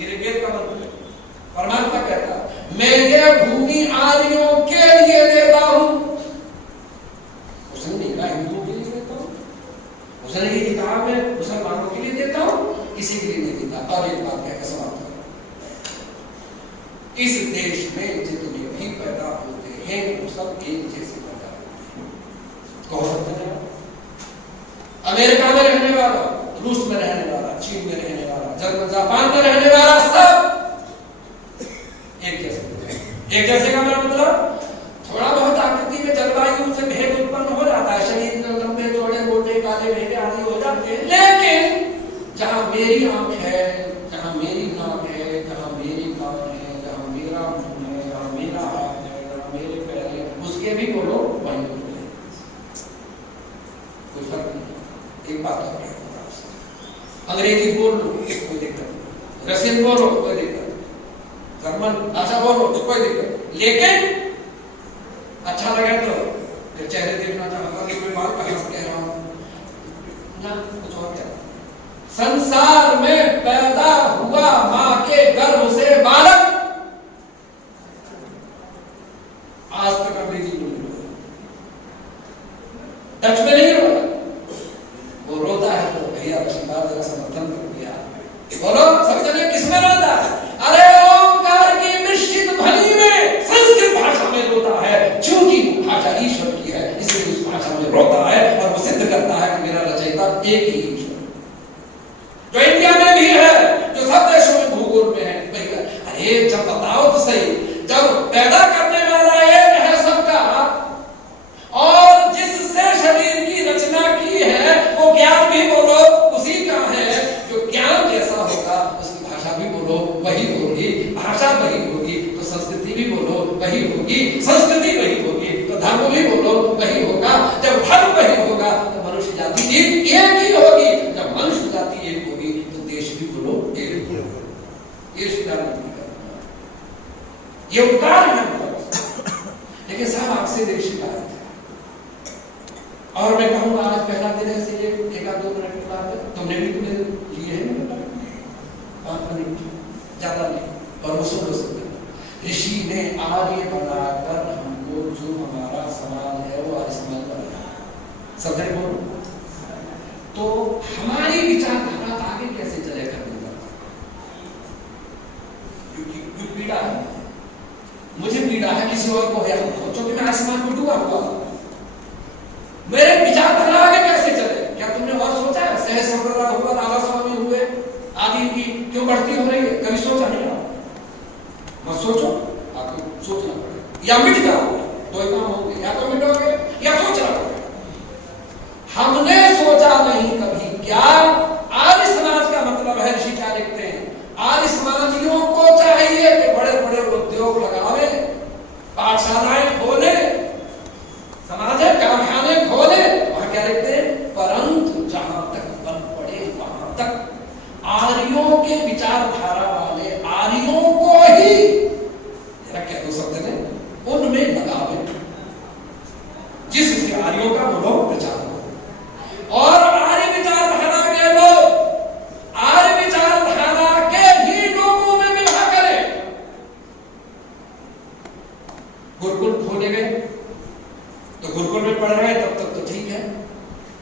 ये वेद का मंत्र है। परमात्मा कहता मैं ये भूमि आर्यों के लिए देता हूं। उसने नहीं कहा हिंदुओं के लिए देता हूं, उसने ये कहा मैं मुसलमानों के लिए देता हूं, किसी के लिए नहीं देता। और एक बात कहकर समाप्त करो, इस देश में जितने भी पैदा होते हैं वो सब एक जैसे पैदा होते हैं। अमेरिका में रहने वाला, रूस में रहने वाला, चीन में रहने वाला, जर्मन जापान में रहने वाला सब एक जैसे। एक जैसे का मेरा मतलब थोड़ा बहुत आकृति में जलवायु से भेद उत्पन्न हो जाता है, शरीर में लंबे चौड़े मोटे काले भेदे आदि हो जाते हैं, लेकिन जहां मेरी आंख है, जहां मेरी नाक है, जहां मेरी कान है, जहां मेरा मुंह है, जहां मेरा हाथ है, जहां मेरे पैर है, उसके भी बोलो वही बोले, कोई फर्क नहीं। एक बात है, अंग्रेजी बोल लो कोई दिक्कत नहीं, रशियन बोलो कोई दिक्कत नहीं, जर्मन भाषा बोलो तो कोई दिक्कत नहीं, लेकिन अच्छा लगे तो फिर चेहरे देखना चाहता कि मैं बाल कहां से कह रहा हूं ना, कुछ और क्या। संसार में पैदा हुआ मां के गर्भ से बालक आज तक अंग्रेजी में नहीं बोला, डच में नहीं बोला, वो रोता है तो भैया बात जरा समर्थन कर दिया, बोलो सब जने किसमें रोता है? अरे ओंकार की निश्चित ध्वनि में संस्कृत भाषा में रोता है, क्योंकि भाषा ईश्वर की है, इसलिए उस भाषा में रोता है और वो सिद्ध करता है कि मेरा रचयिता एक ही ईश्वर, जो इंडिया में भी है, जो सब देशों में भूगोल में है। अरे जब बताओ तो सही, जब पैदा करने वाला एक है सबका और जिससे शरीर की रचना की है वो ज्ञान भी बोलो उसी का है, जो ज्ञान जैसा होगा उसकी भाषा भी बोलो वही होगी, भाषा वही होगी तो संस्कृति भी बोलो वही होगी, संस्कृति वही होगी तो धर्म भी बोलो वही होगा, जब धर्म वही होगा तो मनुष्य जाति एक ही होगी, जब मनुष्य जाति एक होगी तो देश भी बोलो एक होगा। ये स्वीकार नहीं करना, ये उपकार है, लेकिन साहब आपसे देश स्वीकार है। और मैं कहूंगा आज पहला दिन है, इसलिए एक आध 2 मिनट की बात है, तुमने भी तुम्हें लिए है ना 5 मिनट ज्यादा नहीं, और वो सुन लो। ऋषि ने आर्य बनाकर हमको जो हमारा समाज है वो आर्य समाज बनाया, समझे बोलो, तो हमारी विचारधारा आगे कैसे चलेगा? क्योंकि पीड़ा है, मुझे पीड़ा है, किसी और को है, सोचो कि मैं आसमान को डूबा हुआ, मेरे विचारधारा आगे कैसे चले? क्या तुमने और सोचा है? सहज संप्रदाय हुआ, राधा स्वामी हुए, आदि की क्यों बढ़ती हो रही है? कभी सोचा नहीं आप? मत सोचो, आपको सोचना पड़ेगा, या मिट जाओ तो ही काम होंगे, या तो मिटोगे या सोचना पड़ेगा। हमने सोचा नहीं कभी, क्या आर्य समाज का मतलब है? ऋषि क्या लिखते हैं? आर्य समाजियों को चाहिए कि बड़े बड़े उद्योग लगावे, पाठशालाएं खोले, समाज है कारखाने खोले, वहां क्या लिखते हैं? परंतु जहां तक बन पड़े वहां तक आर्यों के विचारधारा वाले आर्यों को ही क्या दो शब्द ने उनमें लगावे, जिससे आर्यों का बोलो प्रचार हो, और आर्य विचारधारा के लोग आर्य विचारधारा के ही लोगों में विवाह करें। गुरुकुल खोले गए तो गुरुकुल में पढ़ रहे तब तक तो ठीक है,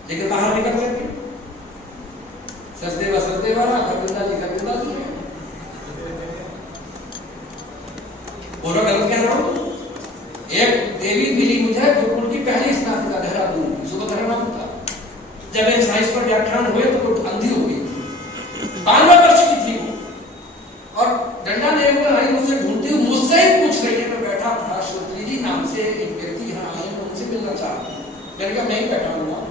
लेकिन बाहर निकल करके सचदेवा सचदेवा ना, गोविंदा जी गोविंदा जी, बोलो गलत कह रहा हूं? एक देवी मिली मुझे गुरुकुल की पहली स्नातक देहरादून, सुभद्रा नाम था। जब एक साइंस पर व्याख्यान हुए तो वो अंधी हो गई, 92 वर्ष की थी वो, और डंडा लिए हुए आई मुझसे ढूंढती हुई, मुझसे ही पूछ रही है। मैं बैठा था, श्रोत्री जी नाम से एक व्यक्ति यहाँ आए, मैं उनसे मिलना चाहती हूँ। मैंने कहा मैं ही बैठा हूँ।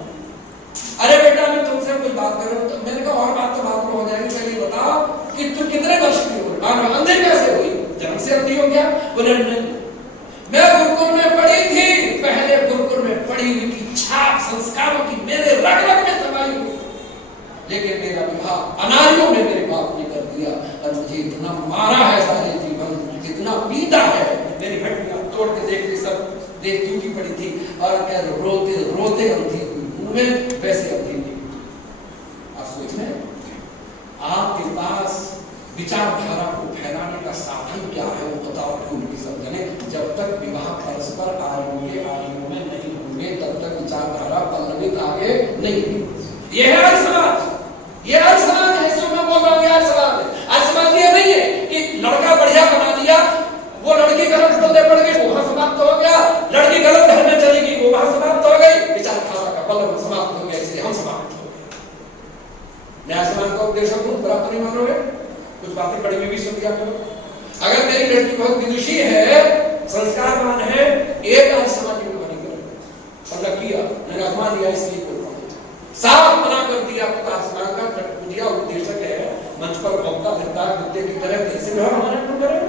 अरे बेटा मैं तुमसे कोई बात करूं, तो मैंने कहा और बात तो बात में हो जाएगी, पहले बताओ कि तुम कितने वर्ष की हो? अंधे कैसे हुई? जन्म से अंधी हो गया? बोले नहीं, मैं गुरुकुल में पढ़ी थी, पहले गुरुकुल में पढ़ी हुई की छाप संस्कारों की मेरे रग रग में समाई हुई, लेकिन मेरा विवाह अनार्यों ने मेरे बाप ने कर दिया, और मुझे इतना मारा है सारे जीवन, इतना पीटा है, मेरी हड्डियां तोड़ के देख ली, सब देख टूटी पड़ी थी, और क्या रोते रोते अंधी हुई, वैसे अंधी नहीं। आप सोच रहे हैं आपके पास विचारधारा को फैलाने का साधन क्या है? वो बताओ क्यों नहीं सब जने? जब तक विवाह परस्पर आर्यों में नहीं होंगे तब तक विचारधारा पल्लवित आगे नहीं होगी। ये है आर्य समाज, ये आर्य समाज है, इसमें मैं बोल रहा हूँ आर्य समाज है। आर्य समाज ये नहीं है कि लड़का बढ़िया बना दिया, वो लड़की गलत बंदे पड़ गई, वो वहां समाप्त हो गया, लड़की गलत घर में चली गई, वो वहां समाप्त हो गई, विचारधारा का पल्लव समाप्त हो गया, इसलिए हम समाप्त हो गए। नया समाज का उपदेश बराबर नहीं मानोगे? कुछ बातें बड़ी में भी सुन लिया करो। अगर मेरी लड़की बहुत विदुषी है संस्कारवान है, एक आज समाज में बनी कर और किया मैंने अधमा दिया इसलिए बोल रहा हूं। साफ मना कर दिया आसमान का कठपुतलिया उपदेशक है, मंच पर भौंकता फिरता है कुत्ते की तरह, कैसे व्यवहार हमारे क्यों करेगा?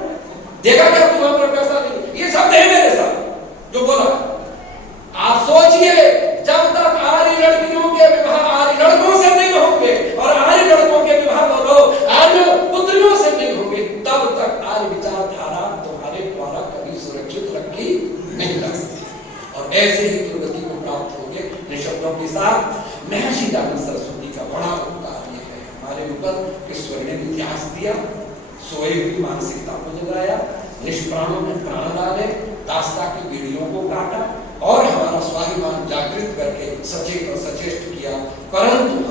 देखा क्या तुम पर पैसा नहीं? ये शब्द है मेरे साथ जो बोला। आप सोचिए, जब तक आर्य लड़कियों के विवाह आर्य लड़कों से नहीं होंगे और आर्य लड़कों के विवाह बोलो आर्य पुत्रियों से नहीं होंगे, तब तक आर्य विचारधारा तुम्हारे द्वारा कभी सुरक्षित रखी नहीं जा सकती और ऐसे ही दुर्गति को प्राप्त होंगे। निशब्दों के साथ महर्षि दयानंद सरस्वती का बड़ा उपकार ये है हमारे ऊपर कि ईश्वर ने इतिहास दिया, सोई हुई मानसिकता को जगाया, निष्प्राणों में प्राण डाले, दास्ता की बीड़ियों को काटा और हमारा स्वाभिमान जागृत करके सचेत और सचेष्ट किया। परंतु